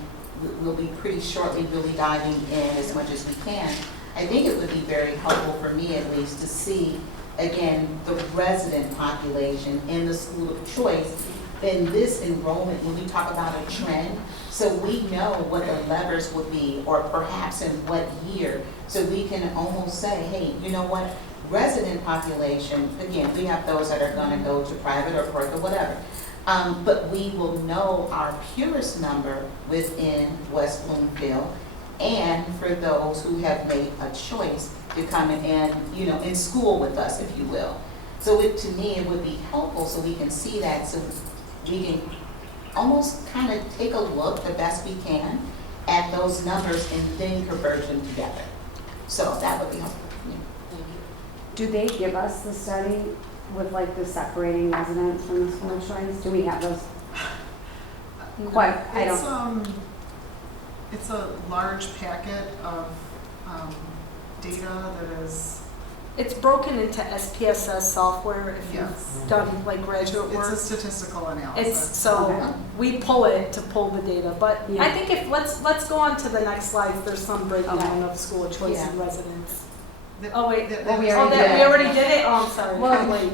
we'll be pretty shortly really diving in as much as we can. I think it would be very helpful for me at least to see, again, the resident population in the school of choice in this enrollment when we talk about a trend, so we know what the levers would be, or perhaps in what year, so we can almost say, hey, you know what, resident population, again, we have those that are going to go to private or public or whatever, but we will know our purest number within West Bloomfield, and for those who have made a choice to come in and, you know, in school with us, if you will. So to me, it would be helpful so we can see that, so we can almost kind of take a look the best we can at those numbers and then converge them together. So that would be helpful. Yeah. Do they give us the study with like the separating residents from the school of choice? Do we have those? Quite, I don't. It's a large packet of data that is, It's broken into SPSS software if Yes. you've done like graduate it's a work. statistical It's, analysis. so we pull it to pull the data, but Yeah. I think let's go on to the next slide. There's some breakdown of school of choice and Yeah. residents. That- Oh, wait. that- Well, we that's- already Oh, that, did. we already did it? Oh, I'm sorry. Well, I'm late.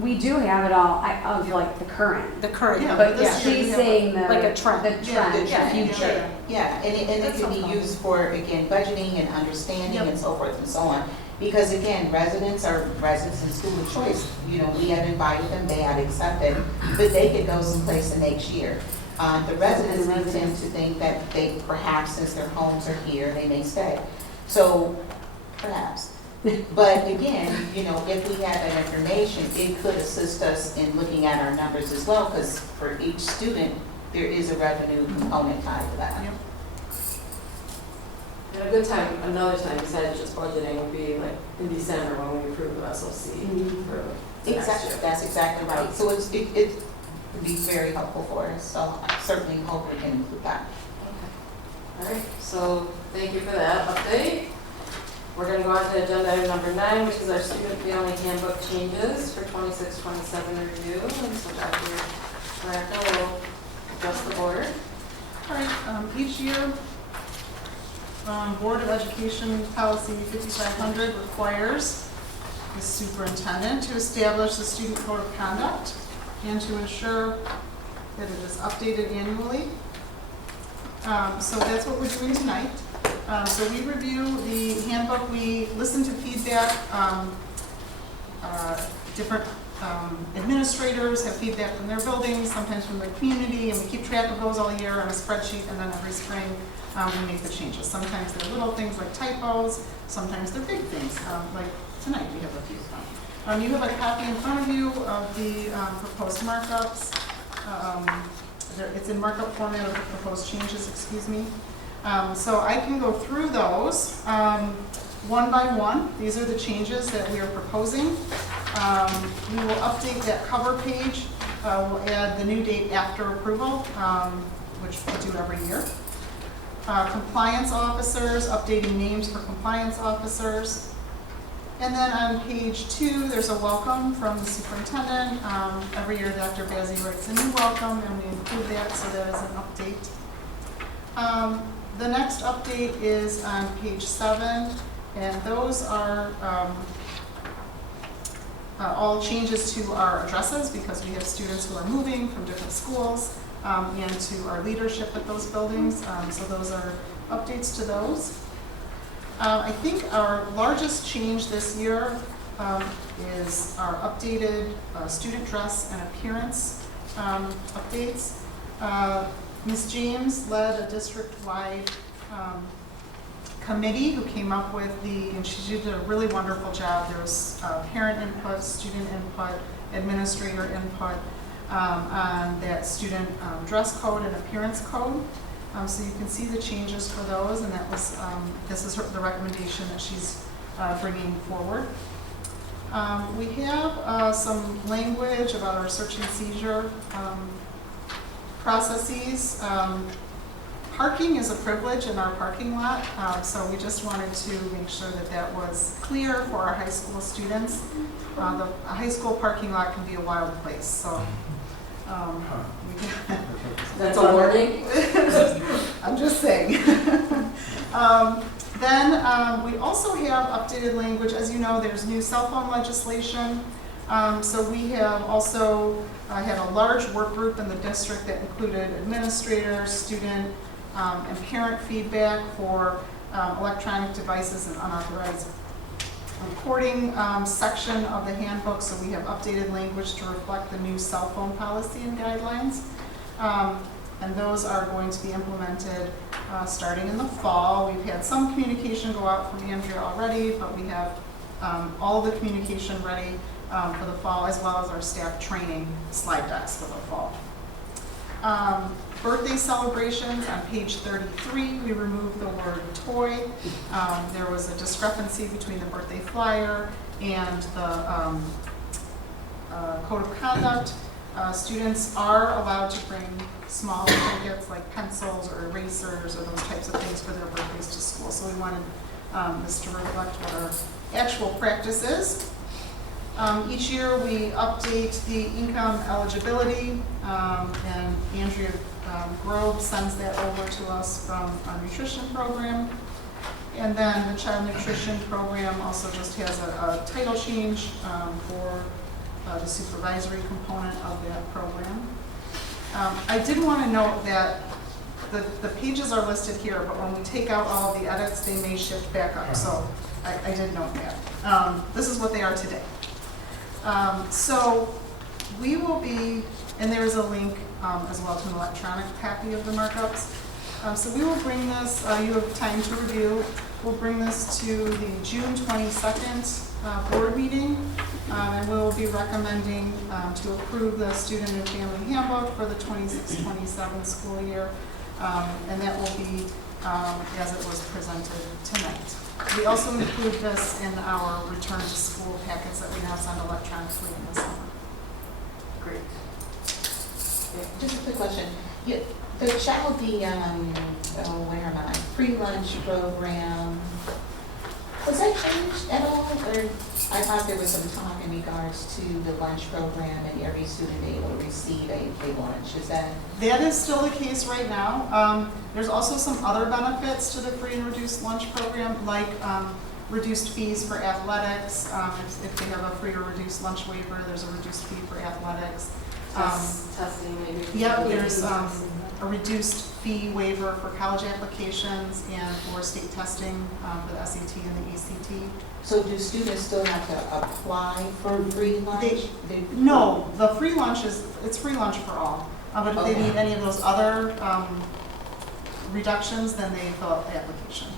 We do have it all, of like the current, The current, Yeah, but this year we she's have saying the. like a trend. The Yeah, trend, yeah, the future. Yeah, and it That's can no be problem. used for, again, budgeting and understanding Yep. and so forth and so on. Because again, residents are residents in school of choice. You know, we have invited them, they have accepted, but they could go someplace the next year. The residents we tend to think that they, perhaps since their homes are here, they may stay. So, perhaps. But again, you know, if we have that information, it could assist us in looking at our numbers as well, because for each student, there is a revenue component tied to that. Yep. And a good time, another time besides just budgeting would be like in December when we approve the SOC Mhm. for the next Exactly, year. that's exactly right. So it would be very helpful for us, so I certainly hope we can include that. All right, so thank you for that update. We're going to go on to agenda item number 9, which is our student fee-only handbook changes for 26-27 review. And so Dr. Maraca will address the board. All right, each year, Board of Education Policy 5500 requires the superintendent to establish the student code of conduct and to ensure that it is updated annually. So that's what we're doing tonight. So we review the handbook, we listen to feedback. Different administrators have feedback from their buildings, sometimes from the community, and we keep track of those all year on a spreadsheet, and then every spring we make the changes. Sometimes they're little things like typos, sometimes they're big things, like tonight we have a few of them. You have a copy in front of you of the proposed markups. It's in markup format of the proposed changes, excuse me. So I can go through those one by one. These are the changes that we are proposing. We will update that cover page. We'll add the new date after approval, which we do every year. Compliance officers, updating names for compliance officers. And then on page 2, there's a welcome from the superintendent. Every year Dr. Bazzi writes a new welcome, and we include that, so that is an update. The next update is on page 7, and those are all changes to our addresses, because we have students who are moving from different schools, and to our leadership at those buildings. So those are updates to those. I think our largest change this year is our updated student dress and appearance updates. Ms. James led a district-wide committee who came up with and she did a really wonderful job. There was parent input, student input, administrator input on that student dress code and appearance code. So you can see the changes for those, and that was this is the recommendation that she's bringing forward. We have some language about our search and seizure processes. Parking is a privilege in our parking lot, so we just wanted to make sure that that was clear for our high school students. The high school parking lot can be a wild place, so That's a warning. I'm just saying. Then we also have updated language. As you know, there's new cell phone legislation. So we have also had a large work group in the district that included administrators, student, and parent feedback for electronic devices and unauthorized recording section of the handbook. So we have updated language to reflect the new cell phone policy and guidelines. And those are going to be implemented starting in the fall. We've had some communication go out from Andrea already, but we have all the communication ready for the fall, as well as our staff training slide decks for the fall. Birthday celebrations, on page 33, we removed the word toy. There was a discrepancy between the birthday flyer and the code of conduct. Students are allowed to bring small trinkets like pencils or erasers or those types of things for their birthdays to school. So we wanted this to reflect what our actual practice is. Each year we update the income eligibility, and Andrea Grove sends that over to us from our nutrition program. And then the child nutrition program also just has a title change for the supervisory component of that program. I did want to note that the pages are listed here, but when we take out all of the edits, they may shift back up. So I did note that. This is what they are today. So we will be, and there is a link as well to an electronic copy of the markups. So we will bring this, you have time to review, we'll bring this to the June 22nd board meeting, and we'll be recommending to approve the student and family handbook for the 26-27 school year, and that will be as it was presented tonight. We also include this in our return to school packets that we now send electronically in the summer. Great. Just a quick question. The child, where am I? Free lunch program, was that changed at all? Or I thought there was some talk in regards to the lunch program and every student able to receive a lunch. Is that? That is still the case right now. There's also some other benefits to the free and reduced lunch program, like reduced fees for athletics. If they have a free or reduced lunch waiver, there's a reduced fee for athletics. Testing maybe. Yep, there's a reduced fee waiver for college applications and for state testing for the SAT and the ACT. So do students still have to apply for free lunch? No, the free lunch it's free lunch for all. But if they need any of those other reductions, then they fill out the application.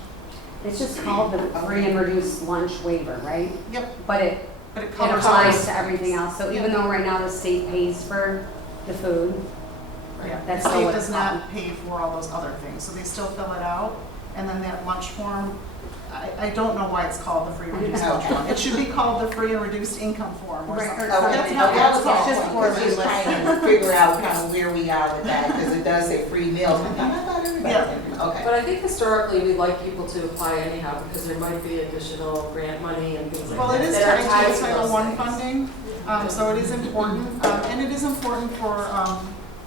It's just called the free and reduced lunch waiver, right? Yep. But it covers applies all. to everything else. So even though right now the state pays for the food, Yeah, that's the still state what does it's not called. pay for all those other things, so they still fill it out. And then that lunch form, I don't know why it's called the free and reduced lunch form. It should be called the free and reduced income form or Right, something. or That's something. how That was it's all. called. just for We're just trying to figure out kind of where we are with that, because it does say free meals. I thought everybody Yeah. did. Okay. But I think historically, we like people to apply anyhow, because there might be additional grant money and things like that. Well, it is that are tied to to Title those I things. funding, so it is important. And it is important for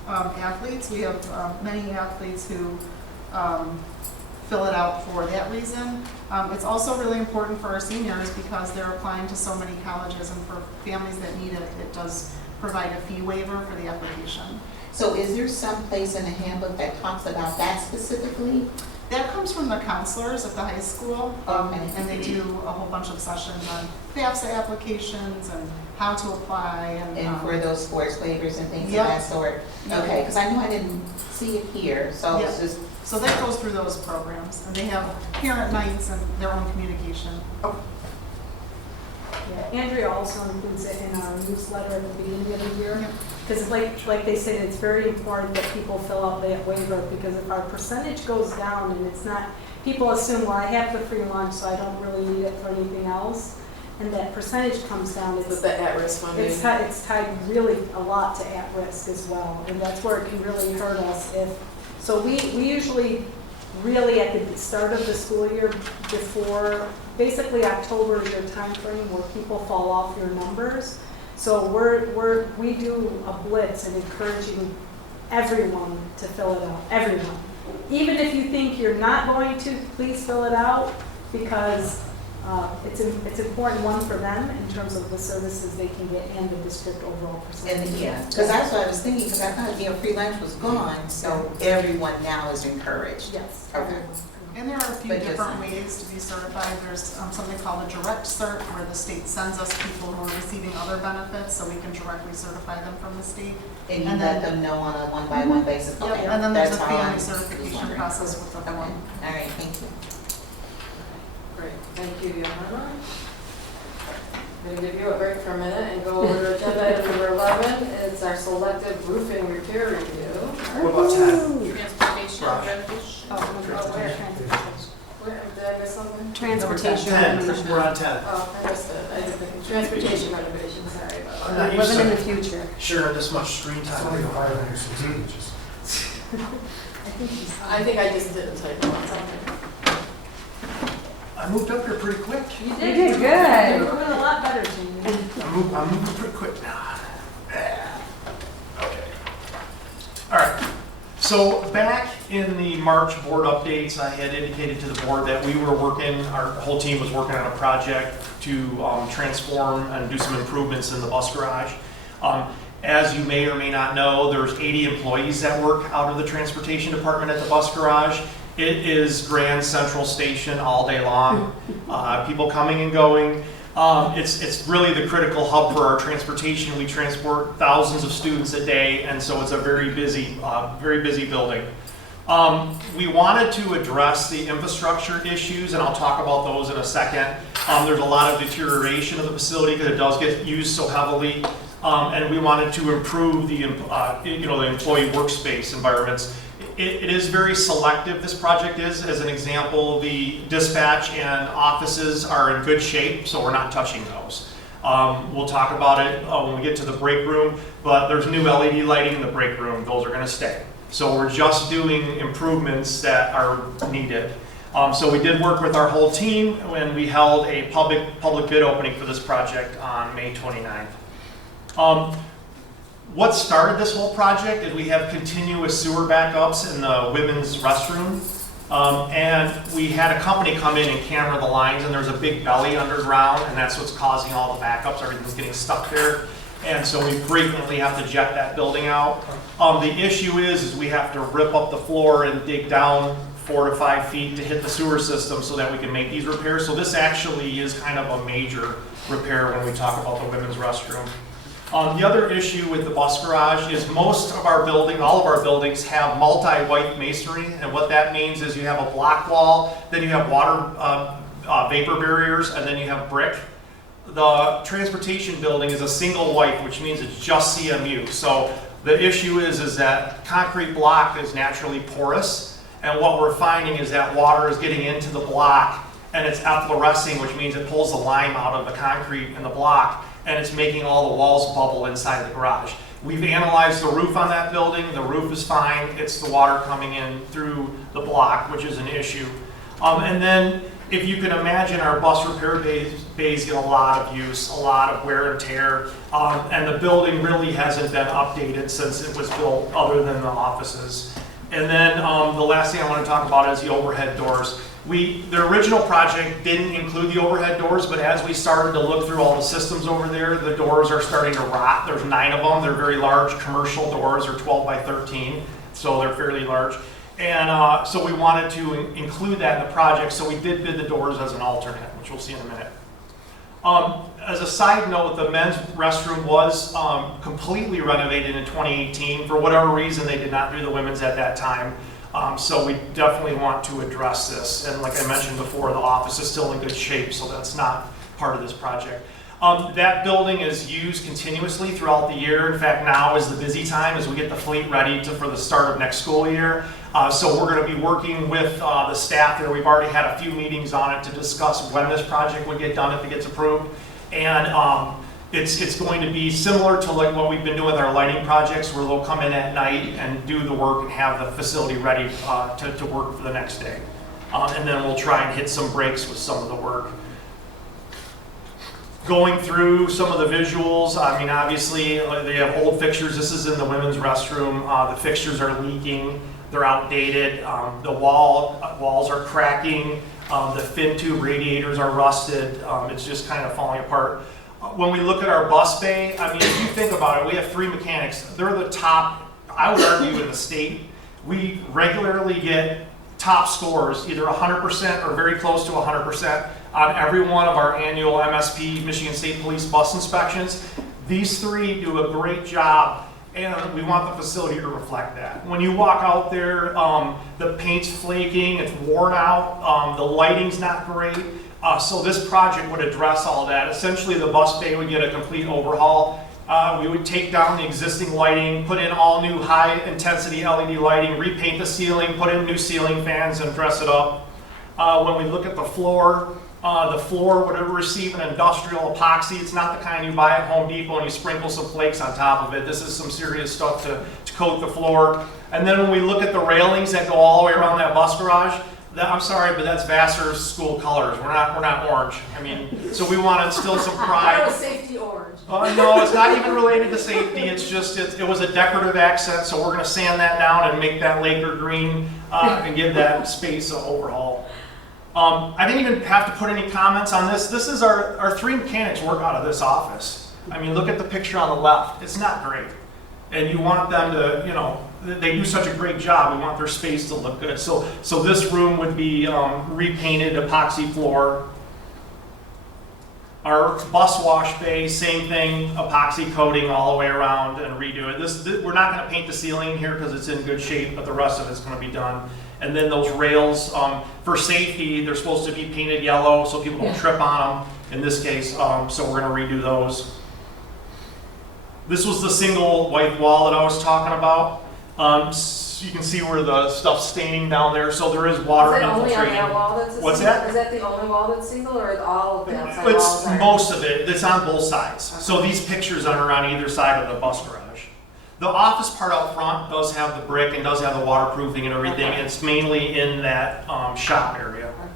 athletes. We have many athletes who fill it out for that reason. It's also really important for our seniors because they're applying to so many colleges, and for families that need it, it does provide a fee waiver for the application. So is there some place in the handbook that talks about that specifically? That comes from the counselors at the high school, Okay. and they do a whole bunch of sessions on FAFSA applications and how to apply And for those sports waivers and things of Yep. that sort? Yep. Okay, because I know I didn't see it here, so it's Yep. just, So that goes through those programs, and they have parent nights and their own communication. Yeah, Andrea also includes it in our newsletter at the beginning of the year. Yep. Because like they said, it's very important that people fill out that waiver, because if our percentage goes down and it's not, people assume, well, I have the free lunch, so I don't really need it for anything else. And that percentage comes down, With it's the at-risk funding. It's tied really a lot to at-risk as well, and that's where it can really hurt us if, so we usually really at the start of the school year before, basically October is your time frame where people fall off your numbers. So we do a blitz and encouraging everyone to fill it out, everyone. Even if you think you're not going to, please fill it out, because it's important, one, for them in terms of the services they can get and the district overall percentage. and yeah, because that's what I was thinking, because I thought, free lunch was gone, so everyone now is encouraged. Yes. Okay. And there are a few But just- different ways to be certified. There's something called a direct cert, where the state sends us people who are receiving other benefits, so we can directly certify them from the state. And you And let then- them know on a one-by-one basis? Yep, Okay, and then there's a that's all I family was certification wondering. process with the Okay, form. all right, thank you. Great, thank you, Johanna. I'm going to give you a break for a minute and go over to agenda item number 11. It's our selective roofing repair review. What about 10? Transportation renovation. Oh, where? Where, did I miss something? Transportation. 10, we're on 10. Oh, I missed it. I didn't think. transportation renovation, sorry about I'm that. not used Living in the to future. sharing this much screen It's time. only 560 pages. I think I just didn't type it on something. I moved up here pretty quick. You You did good. You're doing a lot better, Jamie. I'm moving pretty quick now. Yeah. Okay. All right. So back in the March board updates, I had indicated to the board that we were working, our whole team was working on a project to transform and do some improvements in the bus garage. As you may or may not know, there's 80 employees that work out of the transportation department at the bus garage. It is Grand Central Station all day long. People coming and going. It's really the critical hub for our transportation. We transport thousands of students a day, and so it's a very busy building. We wanted to address the infrastructure issues, and I'll talk about those in a second. There's a lot of deterioration of the facility because it does get used so heavily, and we wanted to improve the employee workspace environments. It is very selective, this project is. As an example, the dispatch and offices are in good shape, so we're not touching those. We'll talk about it when we get to the break room, but there's new LED lighting in the break room. Those are gonna stay. So we're just doing improvements that are needed. So we did work with our whole team when we held a public bid opening for this project on May 29th. What started this whole project is we have continuous sewer backups in the women's restroom. And we had a company come in and camera the lines, and there's a big belly underground, and that's what's causing all the backups. Everything's getting stuck there. And so we frequently have to jet that building out. The issue is we have to rip up the floor and dig down 4 to 5 feet to hit the sewer system so that we can make these repairs. So this actually is kind of a major repair when we talk about the women's restroom. The other issue with the bus garage is most of our building, all of our buildings have multi-white masonry, and what that means is you have a block wall, then you have water vapor barriers, and then you have brick. The transportation building is a single white, which means it's just CMU. So the issue is that concrete block is naturally porous, and what we're finding is that water is getting into the block, and it's efflorescing, which means it pulls the lime out of the concrete in the block, and it's making all the walls bubble inside the garage. We've analyzed the roof on that building. The roof is fine. It's the water coming in through the block, which is an issue. And then if you can imagine, our bus repair bays get a lot of use, a lot of wear and tear, and the building really hasn't been updated since it was built other than the offices. And then the last thing I want to talk about is the overhead doors. The original project didn't include the overhead doors, but as we started to look through all the systems over there, the doors are starting to rot. There's 9 of them. They're very large commercial doors. They're 12 by 13, so they're fairly large. And so we wanted to include that in the project, so we did bid the doors as an alternate, which we'll see in a minute. As a side note, the men's restroom was completely renovated in 2018. For whatever reason, they did not do the women's at that time. So we definitely want to address this. And like I mentioned before, the office is still in good shape, so that's not part of this project. That building is used continuously throughout the year. In fact, now is the busy time as we get the fleet ready for the start of next school year. So we're going to be working with the staff there. We've already had a few meetings on it to discuss when this project would get done if it gets approved. And it's going to be similar to like what we've been doing with our lighting projects, where they'll come in at night and do the work and have the facility ready to work for the next day. And then we'll try and hit some breaks with some of the work. Going through some of the visuals, I mean, obviously they have old fixtures. This is in the women's restroom. The fixtures are leaking. They're outdated. The walls are cracking. The fin tube radiators are rusted. It's just kind of falling apart. When we look at our bus bay, I mean, if you think about it, we have 3 mechanics. They're the top, I would argue, in the state. We regularly get top scores, either 100% or very close to 100% on every one of our annual MSP, Michigan State Police bus inspections. These 3 do a great job, and we want the facility to reflect that. When you walk out there, the paint's flaking, it's worn out, the lighting's not great. So this project would address all that. Essentially, the bus bay would get a complete overhaul. We would take down the existing lighting, put in all new high-intensity LED lighting, repaint the ceiling, put in new ceiling fans, and dress it up. When we look at the floor, The floor would receive an industrial epoxy. It's not the kind you buy at Home Depot and you sprinkle some flakes on top of it. This is some serious stuff to coat the floor. And then when we look at the railings that go all the way around that bus garage, I'm sorry, but that's Vassar's school colors. We're not orange. I mean, so we want to instill some That pride. was safety orange. No, it's not even related to safety. It's just, it was a decorative accent, so we're going to sand that down and make that Laker green and give that space an overhaul. I didn't even have to put any comments on this. This is our 3 mechanics work out of this office. I mean, look at the picture on the left. It's not great. And you want them to, you know, they do such a great job. We want their space to look good. So this room would be repainted epoxy floor. Our bus wash bay, same thing, epoxy coating all the way around and redo it. We're not going to paint the ceiling here because it's in good shape, but the rest of it's going to be done. And then those rails, for safety, they're supposed to be painted yellow so people don't trip on them. In this case, so we're going to redo those. This was the single white wall that I was talking about. So you can see where the stuff's staining down there, so there is water Is it only on infiltrating. that wall that's a What's single? that? Is that the only wall that's single, or is all of the outside walls It's are? most of it. It's on both sides. So these pictures are on either side of the bus garage. The office part out front does have the brick and does have the waterproofing and everything. Okay. It's mainly in that shop area. Okay.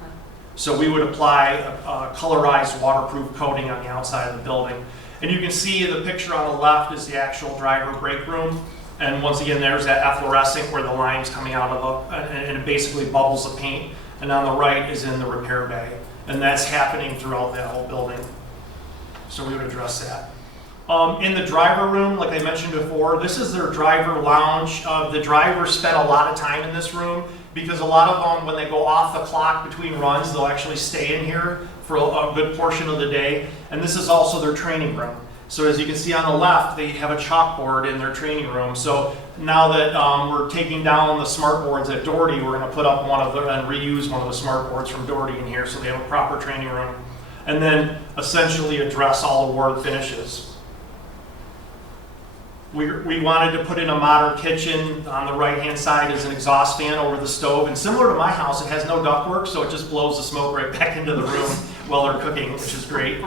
So we would apply a colorized waterproof coating on the outside of the building. And you can see the picture on the left is the actual driver break room. And once again, there's that efflorescent where the line's coming out of the, and it basically bubbles the paint. And on the right is in the repair bay. And that's happening throughout that whole building. So we would address that. In the driver room, like I mentioned before, this is their driver lounge. The drivers spend a lot of time in this room because a lot of them, when they go off the clock between runs, they'll actually stay in here for a good portion of the day. And this is also their training room. So as you can see on the left, they have a chalkboard in their training room. So now that we're taking down the smart boards at Doherty, we're going to put up one of them and reuse one of the smart boards from Doherty in here so they have a proper training room. And then essentially address all award finishes. We wanted to put in a modern kitchen. On the right-hand side is an exhaust fan over the stove. And similar to my house, it has no ductwork, so it just blows the smoke right back into the room while they're cooking, which is great.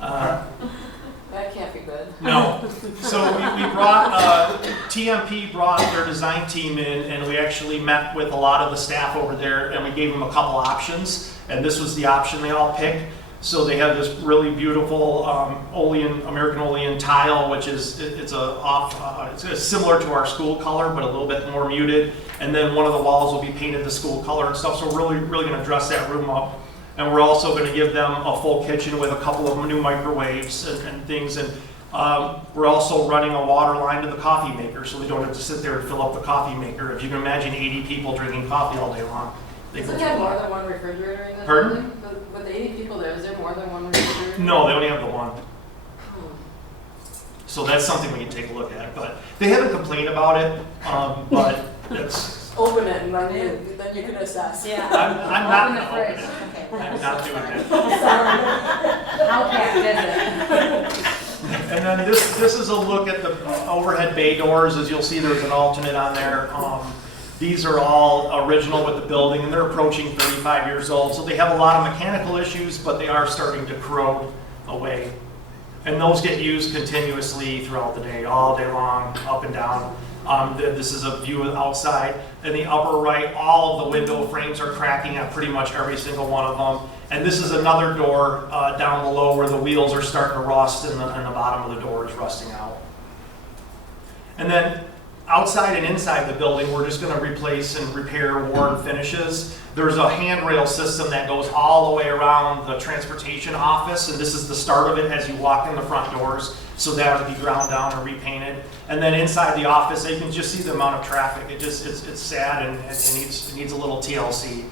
That can't be good. No. So we brought, TMP brought their design team in, and we actually met with a lot of the staff over there, and we gave them a couple options. And this was the option they all picked. So they have this really beautiful American Olean tile, which is it's similar to our school color, but a little bit more muted. And then one of the walls will be painted the school color and stuff. So we're really going to dress that room up. And we're also going to give them a full kitchen with a couple of new microwaves and things. And we're also running a water line to the coffee maker, so they don't have to sit there and fill up the coffee maker. If you can imagine 80 people drinking coffee all day long. Does it have more than one refrigerator in this Pardon? building? With 80 people there, is there more than one refrigerator? No, they only have the one. So that's something we can take a look at. But they haven't complained about it, but it's... Open it and then you can assess. Yeah. I'm not Open the going to open fridge. it. Okay. I'm not doing it. How packed is it? And then this is a look at the overhead bay doors. As you'll see, there's an alternate on there. These are all original with the building, and they're approaching 35 years old. So they have a lot of mechanical issues, but they are starting to corrode away. And those get used continuously throughout the day, all day long, up and down. This is a view of outside. In the upper right, all of the window frames are cracking on pretty much every single one of them. And this is another door down below where the wheels are starting to rust and the bottom of the door is rusting out. And then outside and inside the building, we're just going to replace and repair worn finishes. There's a handrail system that goes all the way around the transportation office, and this is the start of it as you walk in the front doors. So that would be ground down and repainted. And then inside the office, you can just see the amount of traffic. It's sad and it needs a little TLC.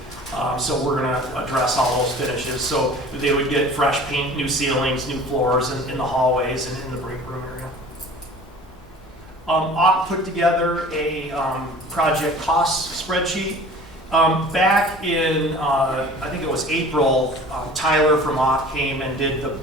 So we're going to address all those finishes. So they would get fresh paint, new ceilings, new floors in the hallways and in the break room area. Ott put together a project cost spreadsheet. Back in, I think it was April, Tyler from Ott came and did the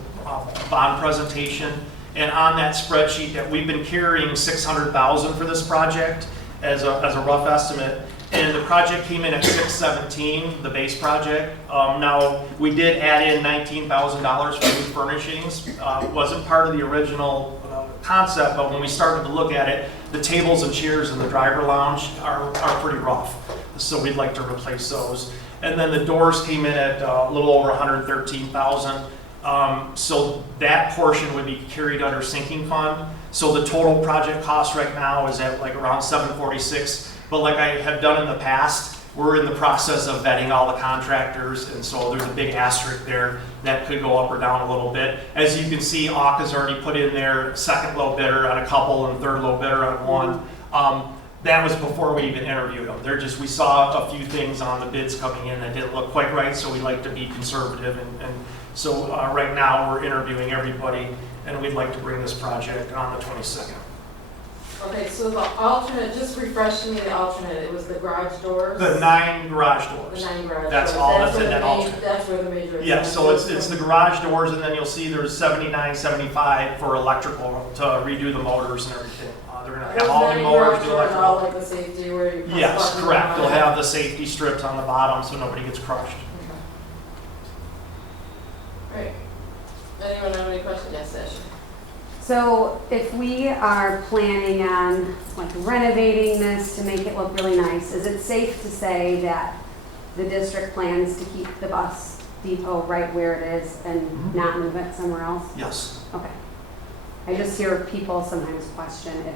bond presentation. And on that spreadsheet that we've been carrying $600,000 for this project as a rough estimate. and the project came in at 617, the base project. Now, we did add in $19,000 for new furnishings. Wasn't part of the original concept, but when we started to look at it, the tables and chairs in the driver lounge are pretty rough. So we'd like to replace those. And then the doors came in at a little over 113,000. So that portion would be carried under sinking fund. So the total project cost right now is at like around 746. But like I have done in the past, we're in the process of vetting all the contractors, and so there's a big asterisk there that could go up or down a little bit. As you can see, AUK has already put in their second low bidder on a couple and third low bidder on one. That was before we even interviewed them. We saw a few things on the bids coming in that didn't look quite right, so we like to be conservative. And so right now, we're interviewing everybody, and we'd like to bring this project on the 22nd. Okay, so the alternate, just refreshing the alternate, it was the garage doors? The 9 garage doors. The 9 garage doors. That's all that's in where that the alternate. That's where the major. Yeah, so it's the garage doors, and then you'll see there's 79, 75 for electrical to redo the motors and everything. They're gonna have all new motors, do All electrical. like the safety where you. press Yes, buttons correct. and They'll all have the safety strips on the bottom so nobody gets crushed. that. Great. Anyone have any questions? Yes, Ashley. So if we are planning on like renovating this to make it look really nice, is it safe to say that the district plans to keep the bus depot right where it is and not move it somewhere else? Yes. Okay. I just hear people sometimes question if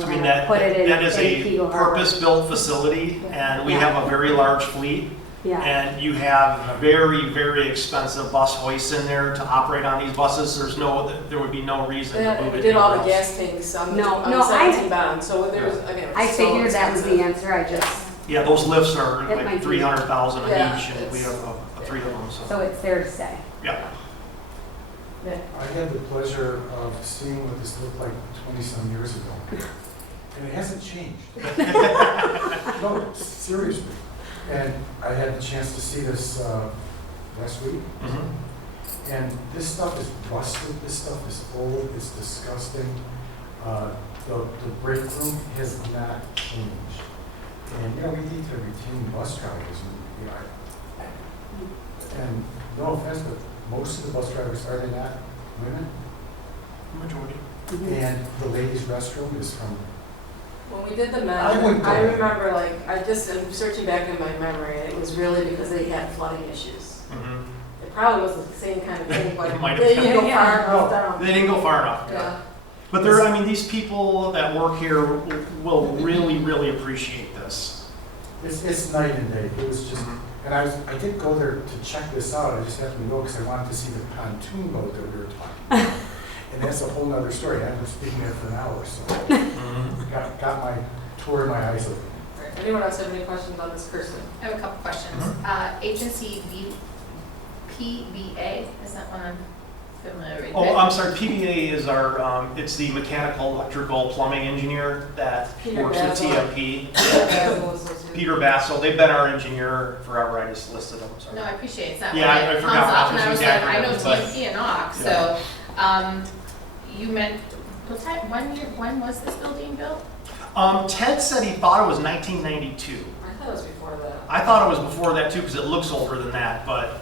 we're I mean, gonna put it in. that is a Eagle Harbor. purpose-built facility, and we have a very large fleet. Yeah, And you have very, very expensive bus hoists in there to operate on these buses. There would be no reason to move We it did all the anywhere else. gas tanks on No, the no, 17 bound, so there's, again. I it's so figured that was the expensive. answer, I just, Yeah, those lifts are It might like be. 300,000 Yeah, each, and we it's- have 3 of them, so so. it's there to stay. Yeah. I had the pleasure of seeing what this looked like 20-some years ago, and it hasn't changed. No, seriously. And I had the chance to see this last week, Mhm. and this stuff is rusted, this stuff is old, it's disgusting. The break room has not changed. And, we need to retain bus drivers, and no offense, but most of the bus drivers, are they not women? Majority. And the ladies' restroom is from, When we did the I wouldn't med, go I there. remember I'm searching back in my memory, and it was really because they had flooding issues. Mhm. It probably wasn't the same kind of thing, but It might have they been. didn't go far No. enough down. They didn't go far enough. Yeah. But these people that work here will really, really appreciate this. it's night and day. It was just, and I did go there to check this out. I just happened to go because I wanted to see the pontoon boat that we were talking about. And that's a whole nother story. I've been speaking there for an hour, so got my tour in my eyes open. Right. Anyone else have any questions on this person? I have a couple questions. Agency PBA, is that one I'm familiar with? Oh, I'm sorry, PBA is our, it's the mechanical, electrical, plumbing engineer that Peter works at Basil. TMP. Basil was this too. Peter Bassel, they've been our engineer forever, I just listed them, sorry. No, I appreciate it. It's not Yeah, what I it forgot comes what off, and was I was exactly like, I know it, but- TNT and AUK, so, you meant, when was this building built? Ted said he thought it was 1992. I thought it was before that. I thought it was before that too, because it looks older than that, but,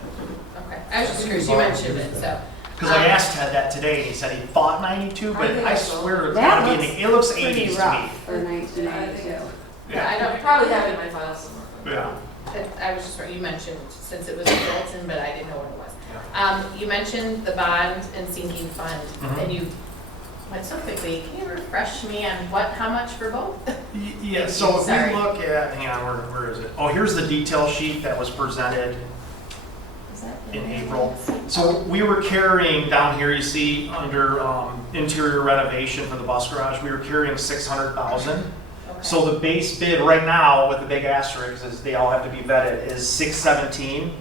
Okay, I was just curious, you mentioned it, so. because I asked Ted that today, and he said he thought 92, but I think I so. swear it's That gotta be, looks it looks pretty 80s to me. rough for 1992. Yeah, I I don't, probably have it in my file somewhere. Yeah. I was just, you mentioned since it was Bolton, but I didn't know what it was. You mentioned the bond and sinking fund, Mhm. and you went so quickly. Can you refresh me on how much for both? Yeah, so if Sorry. we look at, hang on, where is it? Oh, here's the detail sheet that was presented Is that in April. So we were carrying, down here, you see, under interior renovation for the bus garage, we were carrying 600,000. Okay. So the base bid right now, with the big asterisks, is they all have to be vetted, is 617.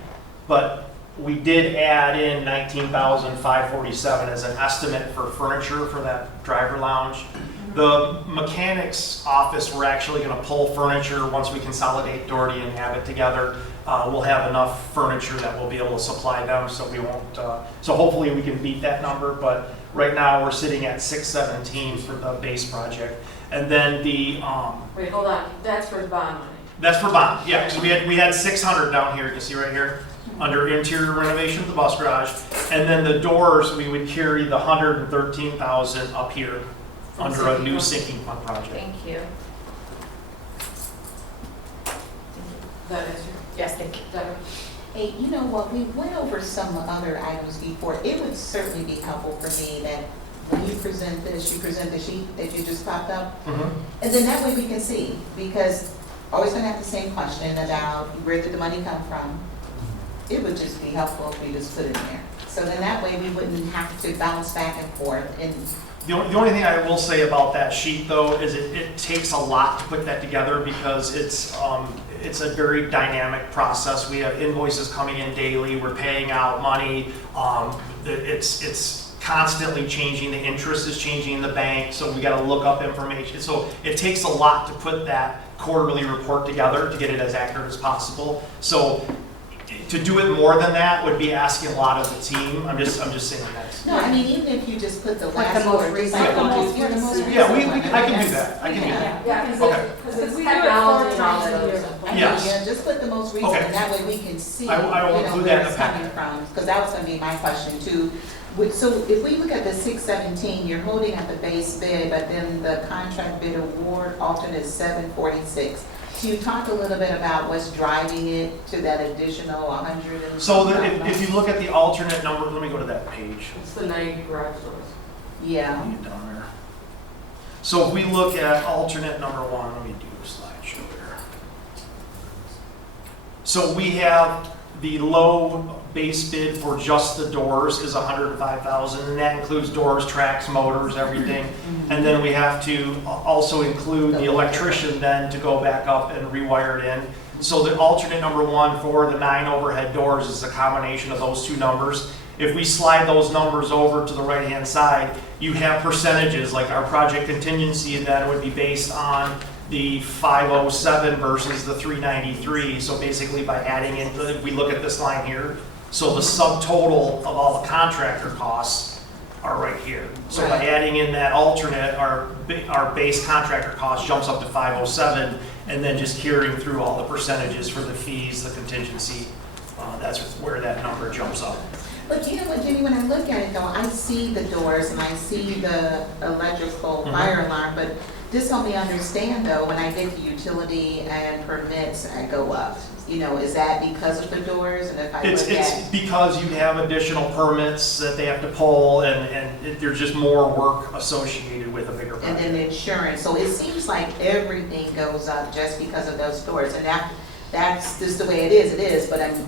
But we did add in 19,547 as an estimate for furniture for that driver lounge. The mechanics office, we're actually gonna pull furniture once we consolidate Doherty and Abbott together. We'll have enough furniture that we'll be able to supply them, so we won't, so hopefully we can beat that number, but right now we're sitting at 617 for the base project. And then the, Wait, hold on, that's for bond money. that's for bond, yeah, so we had 600 down here, you can see right here, under interior renovation of the bus garage. And then the doors, we would carry the 113,000 up here under a new sinking fund project. Thank you. That is your, Yes, thank you. Deborah? Hey, you know what, we went over some other items before. It would certainly be helpful for me that when you present this, you present the sheet that you just popped up. Mhm. And then that way we can see, because always gonna have the same question about where did the money come from? It would just be helpful if we just put it in there. So then that way we wouldn't have to bounce back and forth and The only thing I will say about that sheet, though, is it takes a lot to put that together because it's a very dynamic process. We have invoices coming in daily, we're paying out money, it's constantly changing, the interest is changing in the bank, so we gotta look up information. So it takes a lot to put that quarterly report together to get it as accurate as possible. So to do it more than that would be asking a lot of the team. I'm just saying that. no, I mean, even if you just put the Like the last most word, just recent like one. the most recent. Yeah, one. I can do that, I can do that. Yeah, Okay. because Because it's we do it technology and 4 all times that a other year. stuff. I mean, Yes. yeah, just put the most recent, Okay. and that way we can see, I will you know, include where that in it's the coming packet. from. Because that was gonna be my question too. So if we look at the 617, you're holding at the base bid, but then the contract bid award alternate is 746. Can you talk a little bit about what's driving it to that additional 100 and? So if you look at the alternate number, let me go to that page. It's the 90 garage doors. Yeah. Let me get down there. So if we look at alternate number one, let me do a slideshow here. So we have the low base bid for just the doors is 105,000, and that includes doors, tracks, motors, everything. And then we have to also include the electrician then to go back up and rewire it in. So the alternate number one for the 9 overhead doors is a combination of those two numbers. If we slide those numbers over to the right-hand side, you have percentages, like our project contingency, and that would be based on the 507 versus the 393. So basically by adding in, if we look at this line here, so the subtotal of all the contractor costs are right here. So by Right. adding in that alternate, our base contractor cost jumps up to 507, and then just carrying through all the percentages for the fees, the contingency, that's where that number jumps up. But you know what, Jenny, when I look at it though, I see the doors and I see the electrical Mhm. fire alarm, but just help me understand though, when I get the utility and permits, I go up. You know, is that because of the doors? And if I It's look at, because you have additional permits that they have to pull, and there's just more work associated with a bigger and project. then the insurance, so it seems like everything goes up just because of those doors. And that's just the way it is, but I'm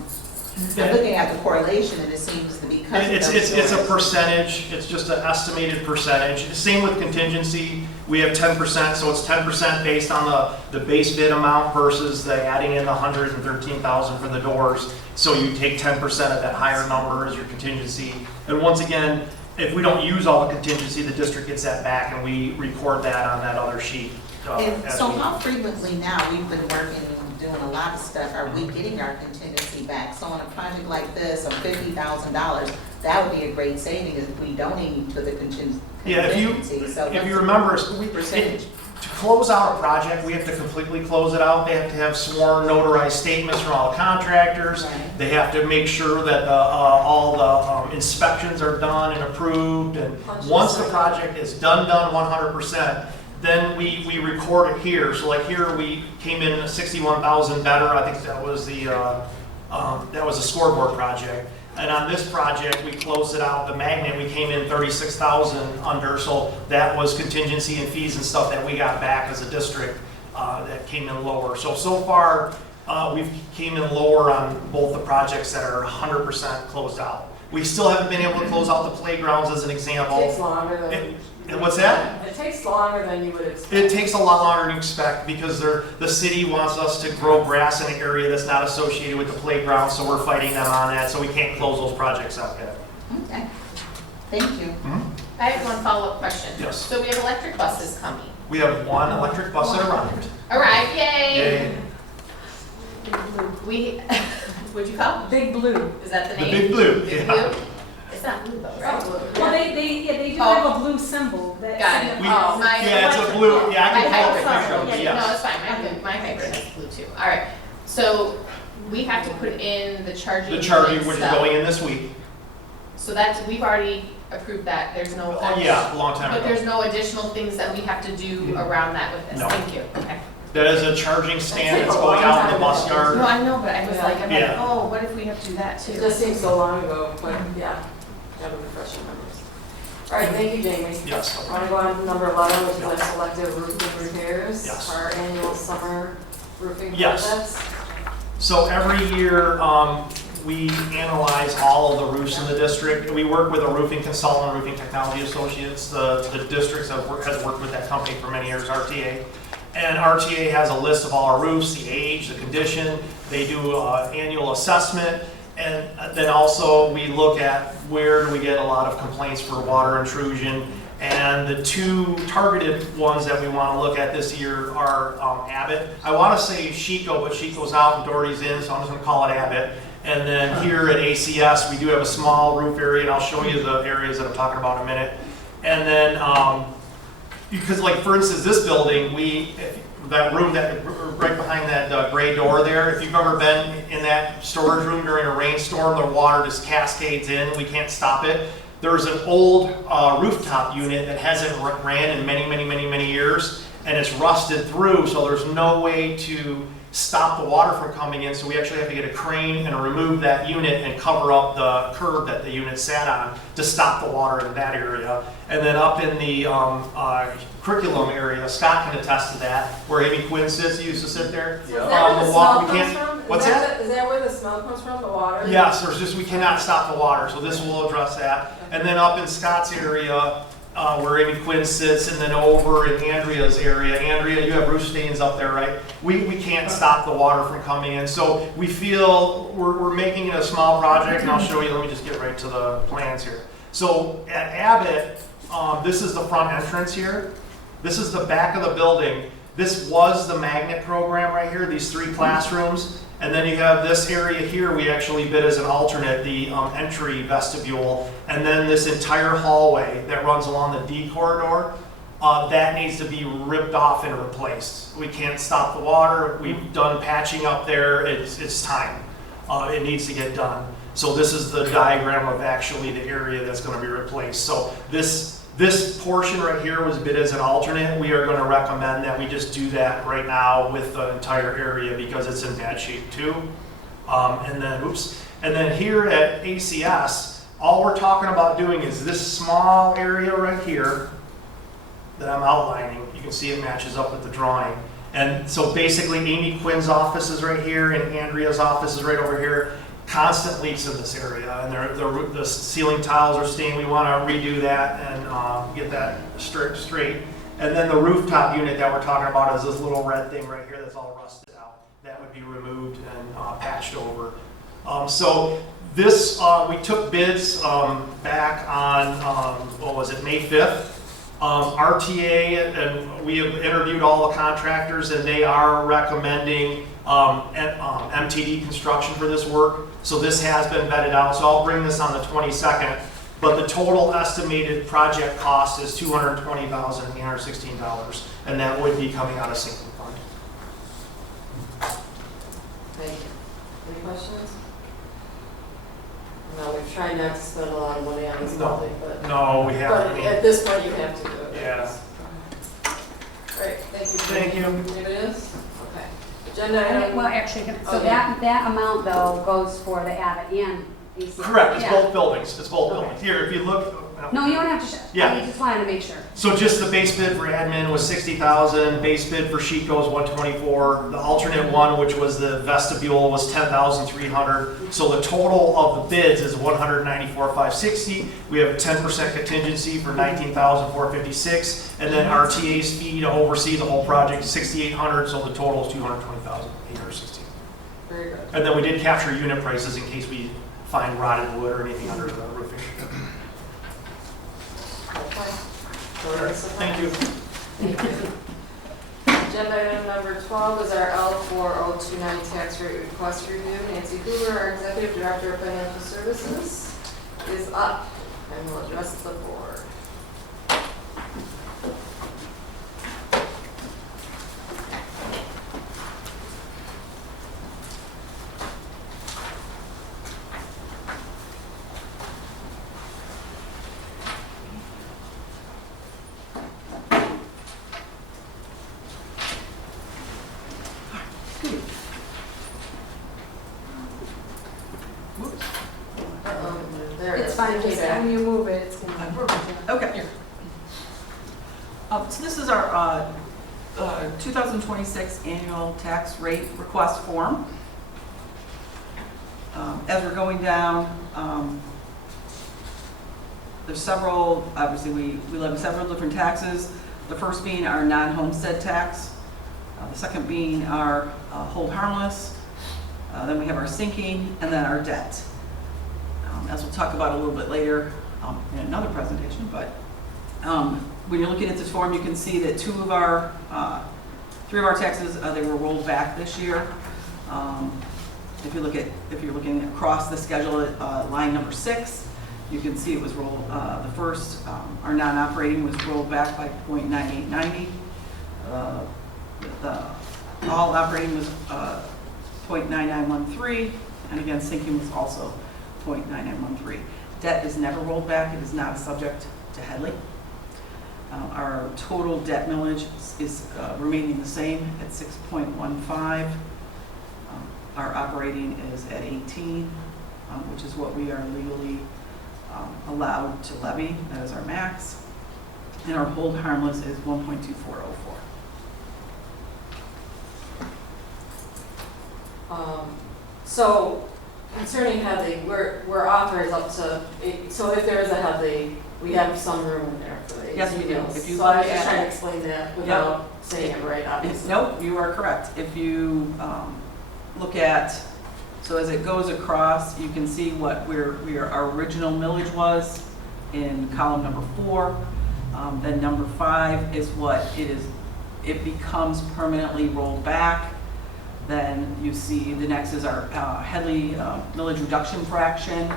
looking at the correlation and it seems to be because of those doors. It's a percentage, it's just an estimated percentage. Same with contingency, we have 10%, so it's 10% based on the base bid amount versus the adding in the 113,000 for the doors. So you take 10% of that higher number as your contingency. And once again, if we don't use all the contingency, the district gets that back and we record that on that other sheet. And as so we- how frequently now, we've been working and doing a lot of stuff, are we getting our contingency back? So on a project like this of $50,000, that would be a great saving if we donate to the contingency. Yeah, if you remember, Percentage. to close out a project, we have to completely close it out. They have to have sworn notarized statements from all the contractors. Right. They have to make sure that all the inspections are done and approved. And once the project is done 100%, then we record it here. So like here, we came in 61,000 better. I think that was a scoreboard project. And on this project, we closed it out, the magnet, we came in 36,000 under, so that was contingency and fees and stuff that we got back as a district that came in lower. So far, we've came in lower on both the projects that are 100% closed out. We still haven't been able to close out the playgrounds as an example. It takes longer than. And what's that? It takes longer than you would expect. It takes a lot longer to expect because the city wants us to grow grass in an area that's not associated with the playground, so we're fighting them on that, so we can't close those projects out yet. Okay, thank you. I have one follow-up question. Yes. So we have electric buses coming. We have one electric bus that arrived. Arrived, yay! Yay. We, what'd you call it? Big Blue. Is that the The name? Big Blue, Big yeah. Blue? not blue though, It's right? not blue. Well, they do have a blue symbol that. Got it. We- Oh, my- Yeah, it's a blue, yeah, I My can pull up hybrid, a picture of yeah, it, no, yes. it's fine, my hybrid has blue too. All right, so we have to put in the charging. The charging, unit which is stuff. going in this week. So that's, we've already approved that, there's no. Oh, yeah, a long time But ago. there's no additional things that we have to do around that with this, No. thank you, okay. That is a charging stand It that's took a going long out in time the to bus do. yard. No, I know, but I was like, I'm like, Yeah. oh, what if we have to do that It too? just seems so long ago, but yeah, gotta refresh your memories. All right, thank you, Jamie. Yes. I want to go on to number 11, which is our selective roofing repairs. Yes. Our annual summer roofing Yes. projects. So every year, we analyze all of the roofs in the district. We work with a roofing consultant, Roofing Technology Associates. The districts has worked with that company for many years, RTA. And RTA has a list of all our roofs, the age, the condition. They do an annual assessment. And then also we look at where do we get a lot of complaints for water intrusion. And the two targeted ones that we want to look at this year are Abbott. I want to say Chico, but Chico's out and Doherty's in, so I'm just going to call it Abbott. And then here at ACS, we do have a small roof area, and I'll show you the areas that I'm talking about in a minute. And then, because like for instance, this building, that room that right behind that gray door there, if you've ever been in that storage room during a rainstorm, the water just cascades in, we can't stop it. There's an old rooftop unit that hasn't ran in many years, and it's rusted through, so there's no way to stop the water from coming in, so we actually have to get a crane and remove that unit and cover up the curb that the unit sat on to stop the water in that area. And then up in the curriculum area, Scott can attest to that, where Amy Quinn sits, used to sit there. So is that where the The smell we comes can't- from? What's that? Is that where the smell comes from, the water? Yes, we cannot stop the water, so this will address that. And then up in Scott's area, where Amy Quinn sits, and then over in Andrea's area. Andrea, you have roof stains up there, right? We can't stop the water from coming in. So we feel we're making it a small project, and I'll show you, let me just get right to the plans here. So at Abbott, this is the front entrance here. This is the back of the building. This was the magnet program right here, these 3 classrooms. And then you have this area here, we actually bid as an alternate, the entry vestibule. And then this entire hallway that runs along the D corridor, that needs to be ripped off and replaced. We can't stop the water. We've done patching up there. It's time. It needs to get done. So this is the diagram of actually the area that's going to be replaced. So this portion right here was bid as an alternate. We are going to recommend that we just do that right now with the entire area because it's in bad shape too. And then here at ACS, all we're talking about doing is this small area right here that I'm outlining. You can see it matches up with the drawing. And so basically Amy Quinn's office is right here and Andrea's office is right over here. Constant leaks in this area, and the ceiling tiles are stained. We want to redo that and get that straight. And then the rooftop unit that we're talking about is this little red thing right here that's all rusted out. That would be removed and patched over. So this, we took bids back on, what was it, May 5th. RTA, and we have interviewed all the contractors, and they are recommending MTD construction for this work. So this has been vetted out, so I'll bring this on the 22nd. But the total estimated project cost is $220,816, and that would be coming out of sinking fund. Thank you. Any questions? No, we've tried not to spend a lot of money on this No. building, but. No, we But haven't. at this point, you have to do it. Yeah. Great, thank you. Thank you. It is? Okay. Agenda item. Well, actually, so Okay. that amount though goes for the Abbott and ACS. Correct, it's Yeah. both buildings, it's both Okay. buildings. Here, if you look. No, you don't have to, Yeah. I just wanted to make sure. So just the base bid for admin was $60,000, base bid for Chico was $124,000. The alternate one, which was the vestibule, was $10,300. So the total of the bids is $194,560. We have a 10% contingency for $19,456, and then RTA's fee to oversee the whole project is $6,800. So the total is $220,816. Very good. And then we did capture unit prices in case we find rotted wood or anything under the roofing. Okay. Thank you. Agenda item number 12 is our L4029 tax rate request review. Nancy Hoover, our Executive Director of Financial Services, is up. and will address the board. There it It's is. fine, Take it just back. when you move it, it's gonna. Okay. So this is our 2026 annual tax rate request form. As we're going down, there's several, obviously we levy several different taxes. The first being our non-homestead tax. The second being our hold harmless. Then we have our sinking, and then our debt. As we'll talk about a little bit later in another presentation, but when you're looking at this form, you can see that three of our taxes, they were rolled back this year. If you're looking across the schedule at line number 6, you can see it was rolled, the first, our non-operating was rolled back by .9890. The all operating was .9913, and again, sinking was also .9913. Debt is never rolled back. It is not a subject to Headley. Our total debt millage is remaining the same at 6.15. Our operating is at 18, which is what we are legally allowed to levy. That is our max. And our hold harmless is 1.2404. So concerning Headley, we're authorized up to, so if there is a Headley, we have some room in there for the Yes, we 18 do. meals. If you So I was look just at- trying to explain that without saying it right, obviously. Nope, you are correct. If you look at, so as it goes across, you can see what our original millage was in column number 4. Then number 5 is what it is. It becomes permanently rolled back. Then you see the next is our Headley millage reduction fraction.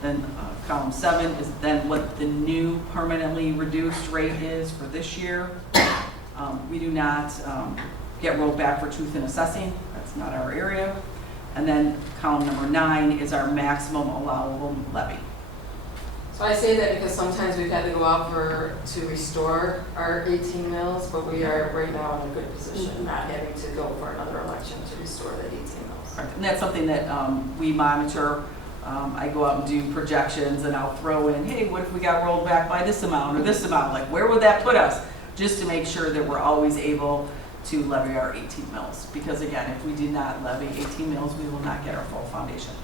Then column 7 is then what the new permanently reduced rate is for this year. We do not get rolled back for truth in assessing. That's not our area. And then column number 9 is our maximum allowable levy. So I say that because sometimes we've had to go out to restore our 18 mills, but we are right now in a good position, not having to go for another election to restore the 18 mills. Correct. And that's something that we monitor. I go out and do projections, and I'll throw in, hey, what if we got rolled back by this amount or this amount? Like, where would that put us? Just to make sure that we're always able to levy our 18 mills. Because again, if we did not levy 18 mills, we will not get our full foundation.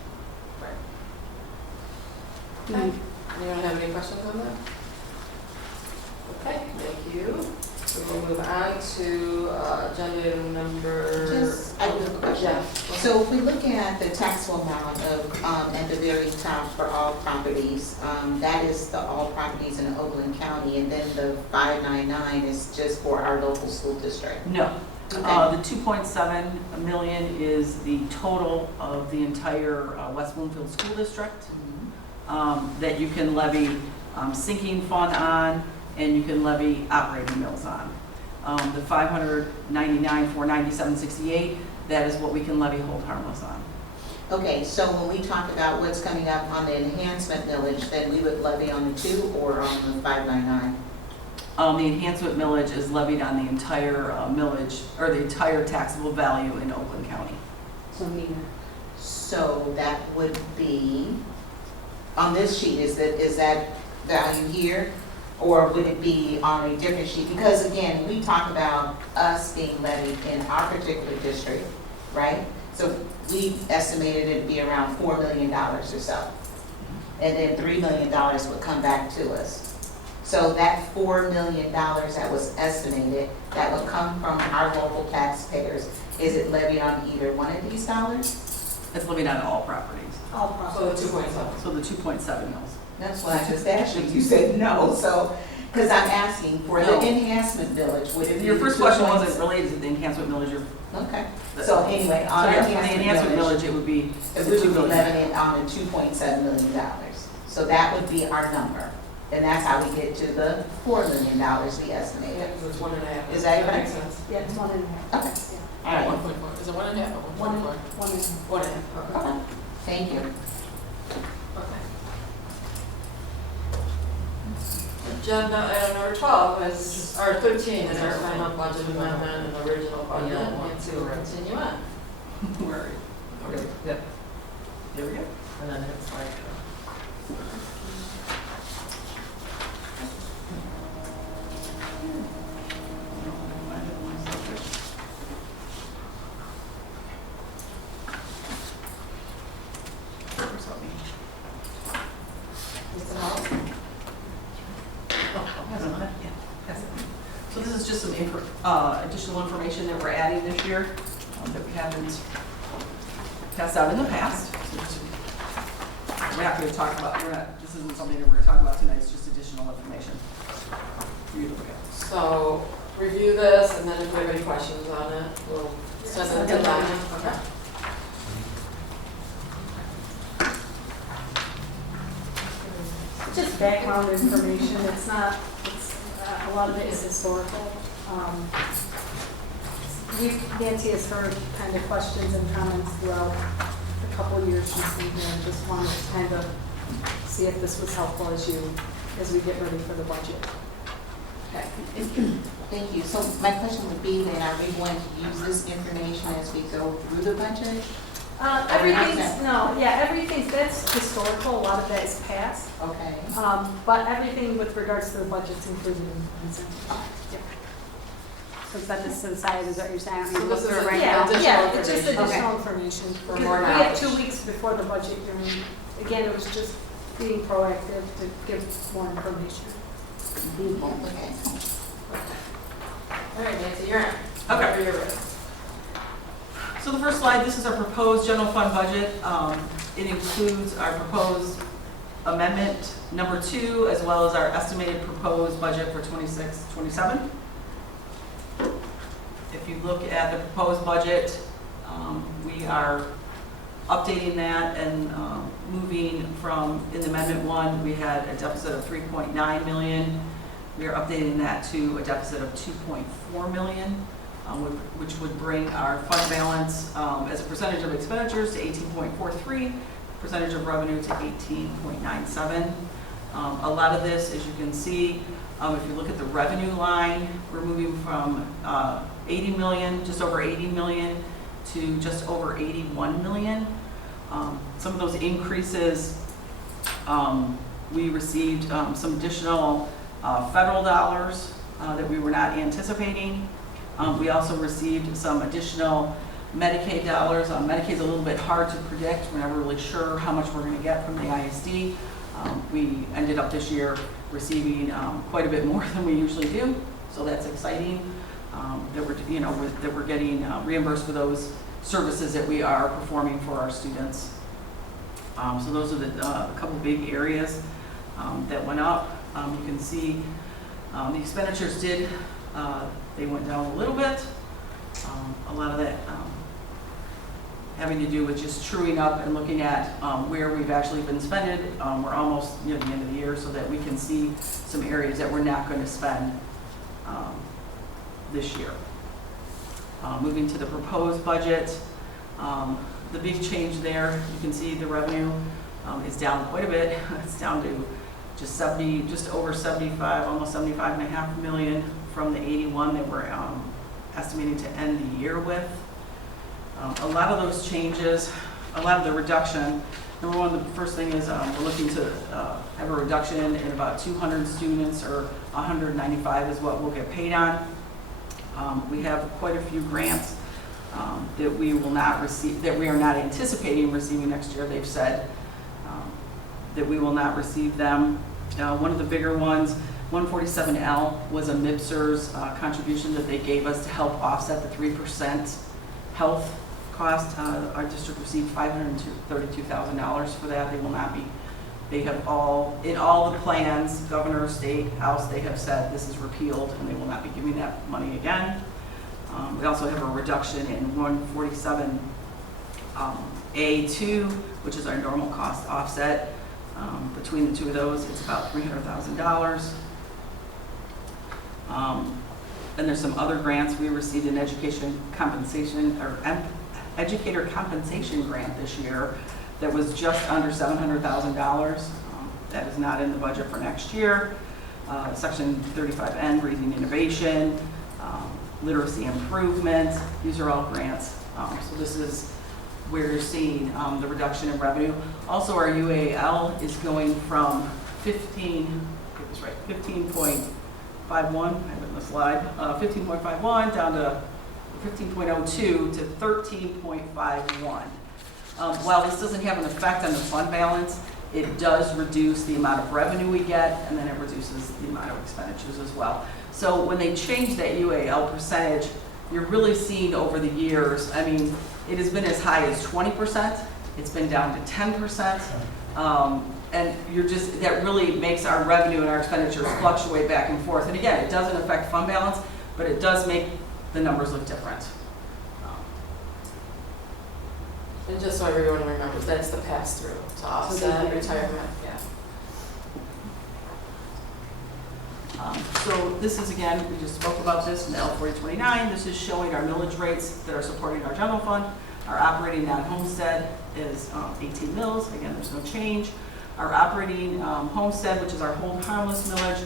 Okay. Anyone have any questions on that? Okay, thank you. So we'll move on to agenda number. I have a question. Yeah. So if we look at the taxable amount of, at the very top for all properties, that is the all properties in Oakland County, and then the 599 is just for our local school district. No. Okay. The 2.7 million is the total of the entire West Bloomfield School District that you can levy sinking fund on, and you can levy operating mills on. The 599, 497.68, that is what we can levy hold harmless on. Okay, so when we talk about what's coming up on the enhancement millage, then we would levy on the 2 or on the 599? The enhancement millage is levied on the entire millage, or the entire taxable value in Oakland County. So neither. So that would be, on this sheet, is that value here? Or would it be on a different sheet? Because again, we talk about us being levied in our particular district, right? So we estimated it'd be around $4 million or so. And then $3 million would come back to us. So that $4 million that was estimated, that would come from our local taxpayers, is it levied on either one of these dollars? It's levied on all properties. All properties. So the 2.7. So the 2.7 mills. That's why I just asked you, you said no, so, because I'm asking for the No. enhancement village, would it be? Your the first 2 question points? wasn't related to the enhancement millage. Okay, so anyway, on So the yeah, for the enhancement millage, it would be it the would 2 be million. levied on the $2.7 million. So So that would be our number. And that's how we get to the $4 million we estimated. Yeah, 'cause it's 1.5. Is that makes correct? sense. Yeah, it's 1.5. Okay, Yeah. all right. 1.4. Is it 1.5 or 1.4? 1.5. 1.5. Okay. Okay, thank you. Okay. Agenda item number 12 is, or 13 is our final budget amendment and original budget, and to continue on. Where are you? Okay, yep. There we go. And then it's like, Mr. Hall? So this is just some additional information that we're adding this year that we haven't passed out in the past. We're not going to talk about, this isn't something that we're going to talk about tonight, it's just additional information for you to look at. So review this, and then if we have any questions on it, we'll send them to them. Okay. Just background information, it's not, a lot of it is historical. Nancy has heard kind of questions and comments throughout the couple of years she's been here, and just wanted to kind of see if this was helpful as we get ready for the budget. Okay. Thank you. So my question would be then, are we going to use this information as we go through the budget? Everything's, that's historical, a lot of that is past. Okay. But everything with regards to the budget's included in consent. Yeah. So set this to the side, is what you're saying? So this is right Yeah, now? yeah, it's just information. additional information. For Because more we had knowledge. 2 weeks before the budget hearing. Again, it was just being proactive to give more information. Okay. All right, Nancy, you're on. Okay. Whenever you're ready. So the first slide, this is our proposed general fund budget. It includes our proposed amendment number 2, as well as our estimated proposed budget for 26-27. If you look at the proposed budget, we are updating that and moving from, in Amendment 1, we had a deficit of 3.9 million. We are updating that to a deficit of 2.4 million, which would bring our fund balance as a percentage of expenditures to 18.43, percentage of revenue to 18.97. A lot of this, as you can see, if you look at the revenue line, we're moving from 80 million, just over 80 million, to just over 81 million. Some of those increases, we received some additional federal dollars that we were not anticipating. We also received some additional Medicaid dollars. Medicaid's a little bit hard to predict. We're never really sure how much we're going to get from the ISD. We ended up this year receiving quite a bit more than we usually do, so that's exciting. That we're getting reimbursed for those services that we are performing for our students. So those are the couple big areas that went up. You can see the expenditures they went down a little bit. A lot of that having to do with just truing up and looking at where we've actually been spending. We're almost near the end of the year, so that we can see some areas that we're not going to spend this year. Moving to the proposed budget, the big change there, you can see the revenue is down quite a bit. It's down to just over 75, almost 75.5 million from the 81 that we're estimating to end the year with. A lot of those changes, a lot of the reduction, number one, the first thing is we're looking to have a reduction in about 200 students, or 195 is what we'll get paid on. We have quite a few grants that we will not receive, that we are not anticipating receiving next year. They've said that we will not receive them. One of the bigger ones, 147L, was a MIPSERS contribution that they gave us to help offset the 3% health cost. Our district received $532,000 for that. They will not be, they have in all the plans, governor, state, house, they have said this is repealed and they will not be giving that money again. We also have a reduction in 147A2, which is our normal cost offset. Between the two of those, it's about $300,000. And there's some other grants. We received an education compensation or educator compensation grant this year that was just under $700,000. That is not in the budget for next year. Section 35N, Raising Innovation, Literacy Improvement, these are all grants. So this is where you're seeing the reduction in revenue. Also, our UAL is going from 15.51, I have it in the slide, 15.51 down to 15.02 to 13.51. While this doesn't have an effect on the fund balance, it does reduce the amount of revenue we get, and then it reduces the amount of expenditures as well. So when they change that UAL percentage, you're really seeing over the years, I mean, it has been as high as 20%, it's been down to 10%, and that really makes our revenue and our expenditures fluctuate back and forth. And again, it doesn't affect fund balance, but it does make the numbers look different. And just so everyone remembers, that's the pass-through to offset retirement, yeah. So this is, again, we just spoke about this in L 4029. This is showing our millage rates that are supporting our general fund. Our operating non-homestead is 18 mills. Again, there's no change. Our operating homestead, which is our hold harmless millage,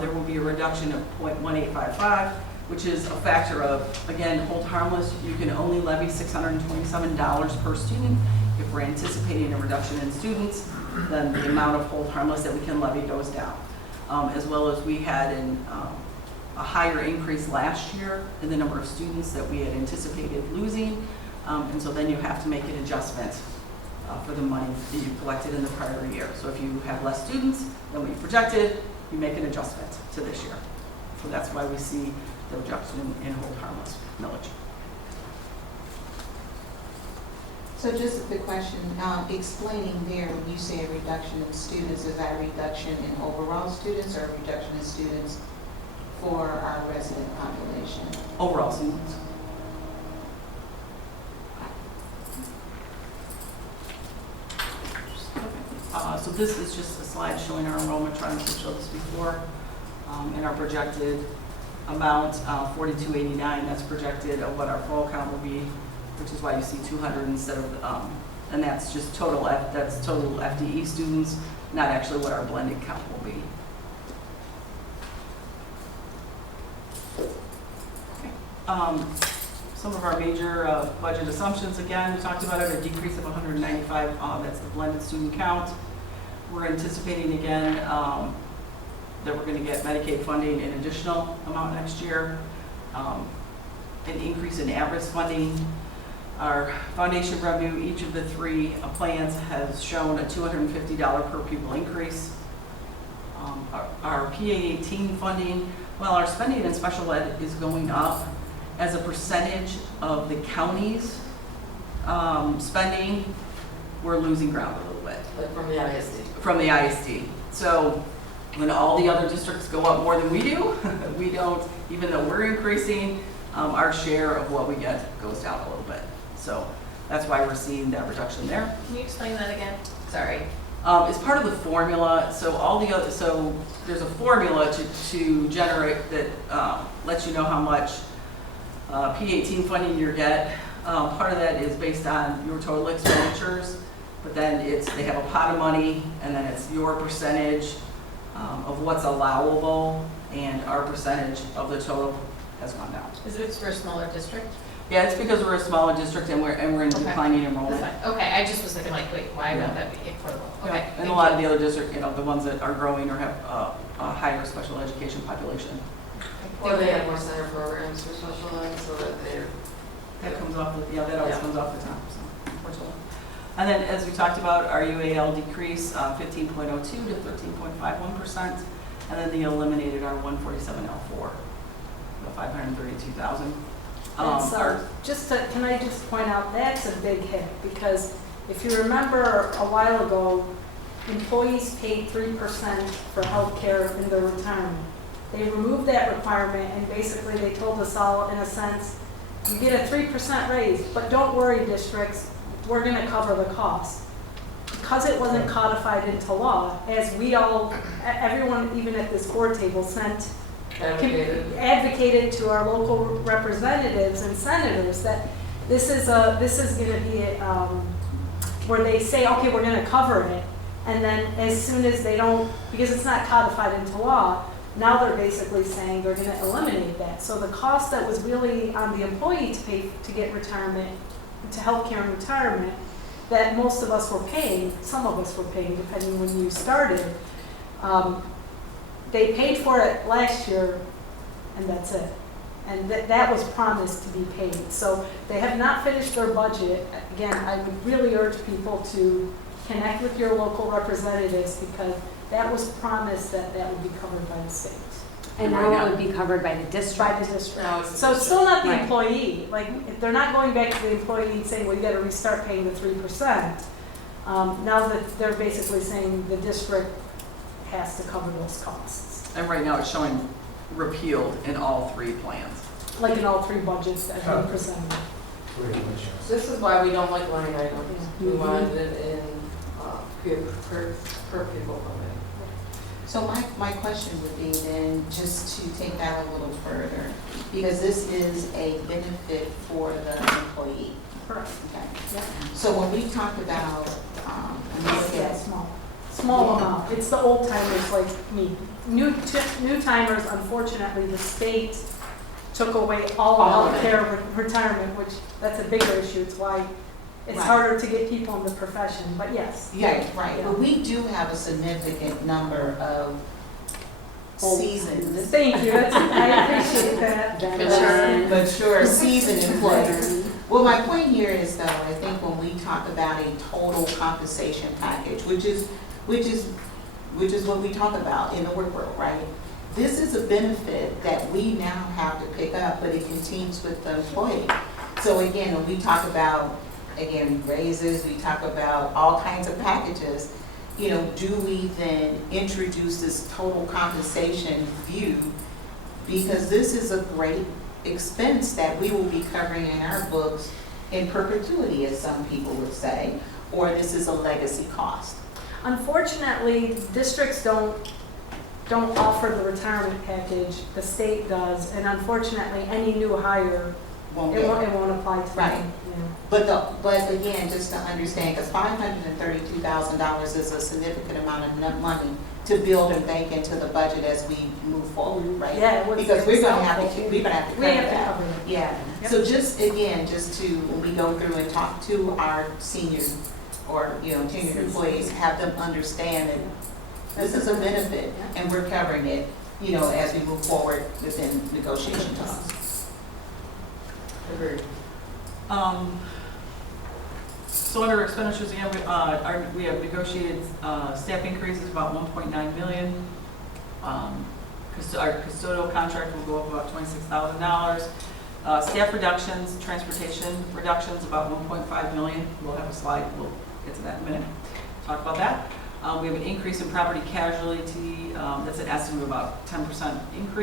there will be a reduction of 0.1855, which is a factor of, again, hold harmless. You can only levy $627 per student. If we're anticipating a reduction in students, then the amount of hold harmless that we can levy goes down. As well as we had a higher increase last year in the number of students that we had anticipated losing. And so then you have to make an adjustment for the money that you collected in the prior year. So if you have less students than we projected, you make an adjustment to this year. So that's why we see the reduction in hold harmless millage. So just the question, explaining there, when you say a reduction in students, is that a reduction in overall students or a reduction in students for our resident population? Overall students. So this is just a slide showing our enrollment, trying to show this before, and our projected amount, 4289, that's projected of what our fall count will be, which is why you see 200 instead of, and that's just total, that's total FDE students, not actually what our blended count will be. Okay. Some of our major budget assumptions, again, we talked about it, a decrease of 195, that's the blended student count. We're anticipating again that we're going to get Medicaid funding an additional amount next year, an increase in AVRIS funding. Our foundation revenue, each of the three plans has shown a $250 per pupil increase. Our PA-18 funding, while our spending in special ed is going up, as a percentage of the county's spending, we're losing ground a little bit. Like from the ISD. From the ISD. So when all the other districts go up more than we do, we don't, even though we're increasing, our share of what we get goes down a little bit. So that's why we're seeing that reduction there. Can you explain that again? Sorry. It's part of the formula. So all the other, so there's a formula to generate that lets you know how much P18 funding you get. Part of that is based on your total expenditures, but then they have a pot of money, and then it's your percentage of what's allowable, and our percentage of the total has gone down. Is it for a smaller district? Yeah, it's because we're a smaller district and we're in declining enrollment. That's fine. Okay, I just was thinking like, wait, why would that be affordable? Okay. Yeah. And a lot of the other districts, the ones that are growing or have a higher special education population. Or they have more center programs for special ed, so that they're. That comes off, that always comes off the top, so unfortunately. And then, as we talked about, our UAL decrease 15.02 to 13.51%, and then they eliminated our 147L4, the 532,000. And so, can I just point out, that's a big hit, because if you remember a while ago, employees paid 3% for healthcare in their retirement. They removed that requirement, and basically they told us all, in a sense, you get a 3% raise, but don't worry, districts, we're going to cover the cost. because it wasn't codified into law, as we all, everyone, even at this board table, advocated to our local representatives and senators that this is going to be where they say, okay, we're going to cover it, and then as soon as they don't, because it's not codified into law, now they're basically saying they're going to eliminate that. So the cost that was really on the employee to pay to get retirement, to healthcare and retirement, that most of us were paying, some of us were paying, depending when you started, they paid for it last year, and that's it. And that was promised to be paid. So they have not finished their budget. Again, I would really urge people to connect with your local representatives, because that was promised that that would be covered by the state. And now it would be covered by the district. By the district. No, it's So it's still not the Right. employee. Like, if they're not going back to the employee and saying, well, you gotta restart paying the 3%. Now that they're basically saying the district has to cover those costs. And right now it's showing repealed in all three plans. Like in all three budgets that have been presented. Pretty much, yes. This is why we don't like line items. We wanted it in per pupil limit. So my question would be then, just to take that a little further, because this is a benefit for the employee. Correct. Okay. Yeah. So when we talk about, Yeah, small amount. It's the old timers like me. New timers, unfortunately, the state took away all All of the it. healthcare retirement, which that's a bigger issue. It's why it's Right. harder to get people in the profession, but yes. yeah, right, Yeah. but we do have a significant number of seasoned. Thank you. I appreciate that. Mature, seasoned employees. Well, my point here is though, I think when we talk about a total compensation package, which is what we talk about in the work world, right? This is a benefit that we now have to pick up, but it continues with the employee. So again, when we talk about, again, raises, we talk about all kinds of packages, you know, do we then introduce this total compensation view? Because this is a great expense that we will be covering in our books in perpetuity, as some people would say, or this is a legacy cost. Unfortunately, districts don't offer the retirement package. The state does, and unfortunately, any new hire, it won't apply to Right. them. But again, just to understand, because $532,000 is a significant amount of money to build and bank into the budget as we move forward, right? Yeah, it was- Because we're gonna have it's to helpful. cover that. We have to cover it. Yeah, Yep. so just again, just to, when we go through and talk to our seniors or, you know, tenured employees, have them understand that this is a benefit and we're covering it, you know, as we move forward within negotiation talks. Agreed. So under expenditures, again, we have negotiated staff increases about 1.9 million. Our custodial contract will go up about $26,000. Staff reductions, transportation reductions, about 1.5 million. We'll have a slide, we'll get to that in a minute, talk about that. We have an increase in property casualty, that's an estimate of about 10% increase.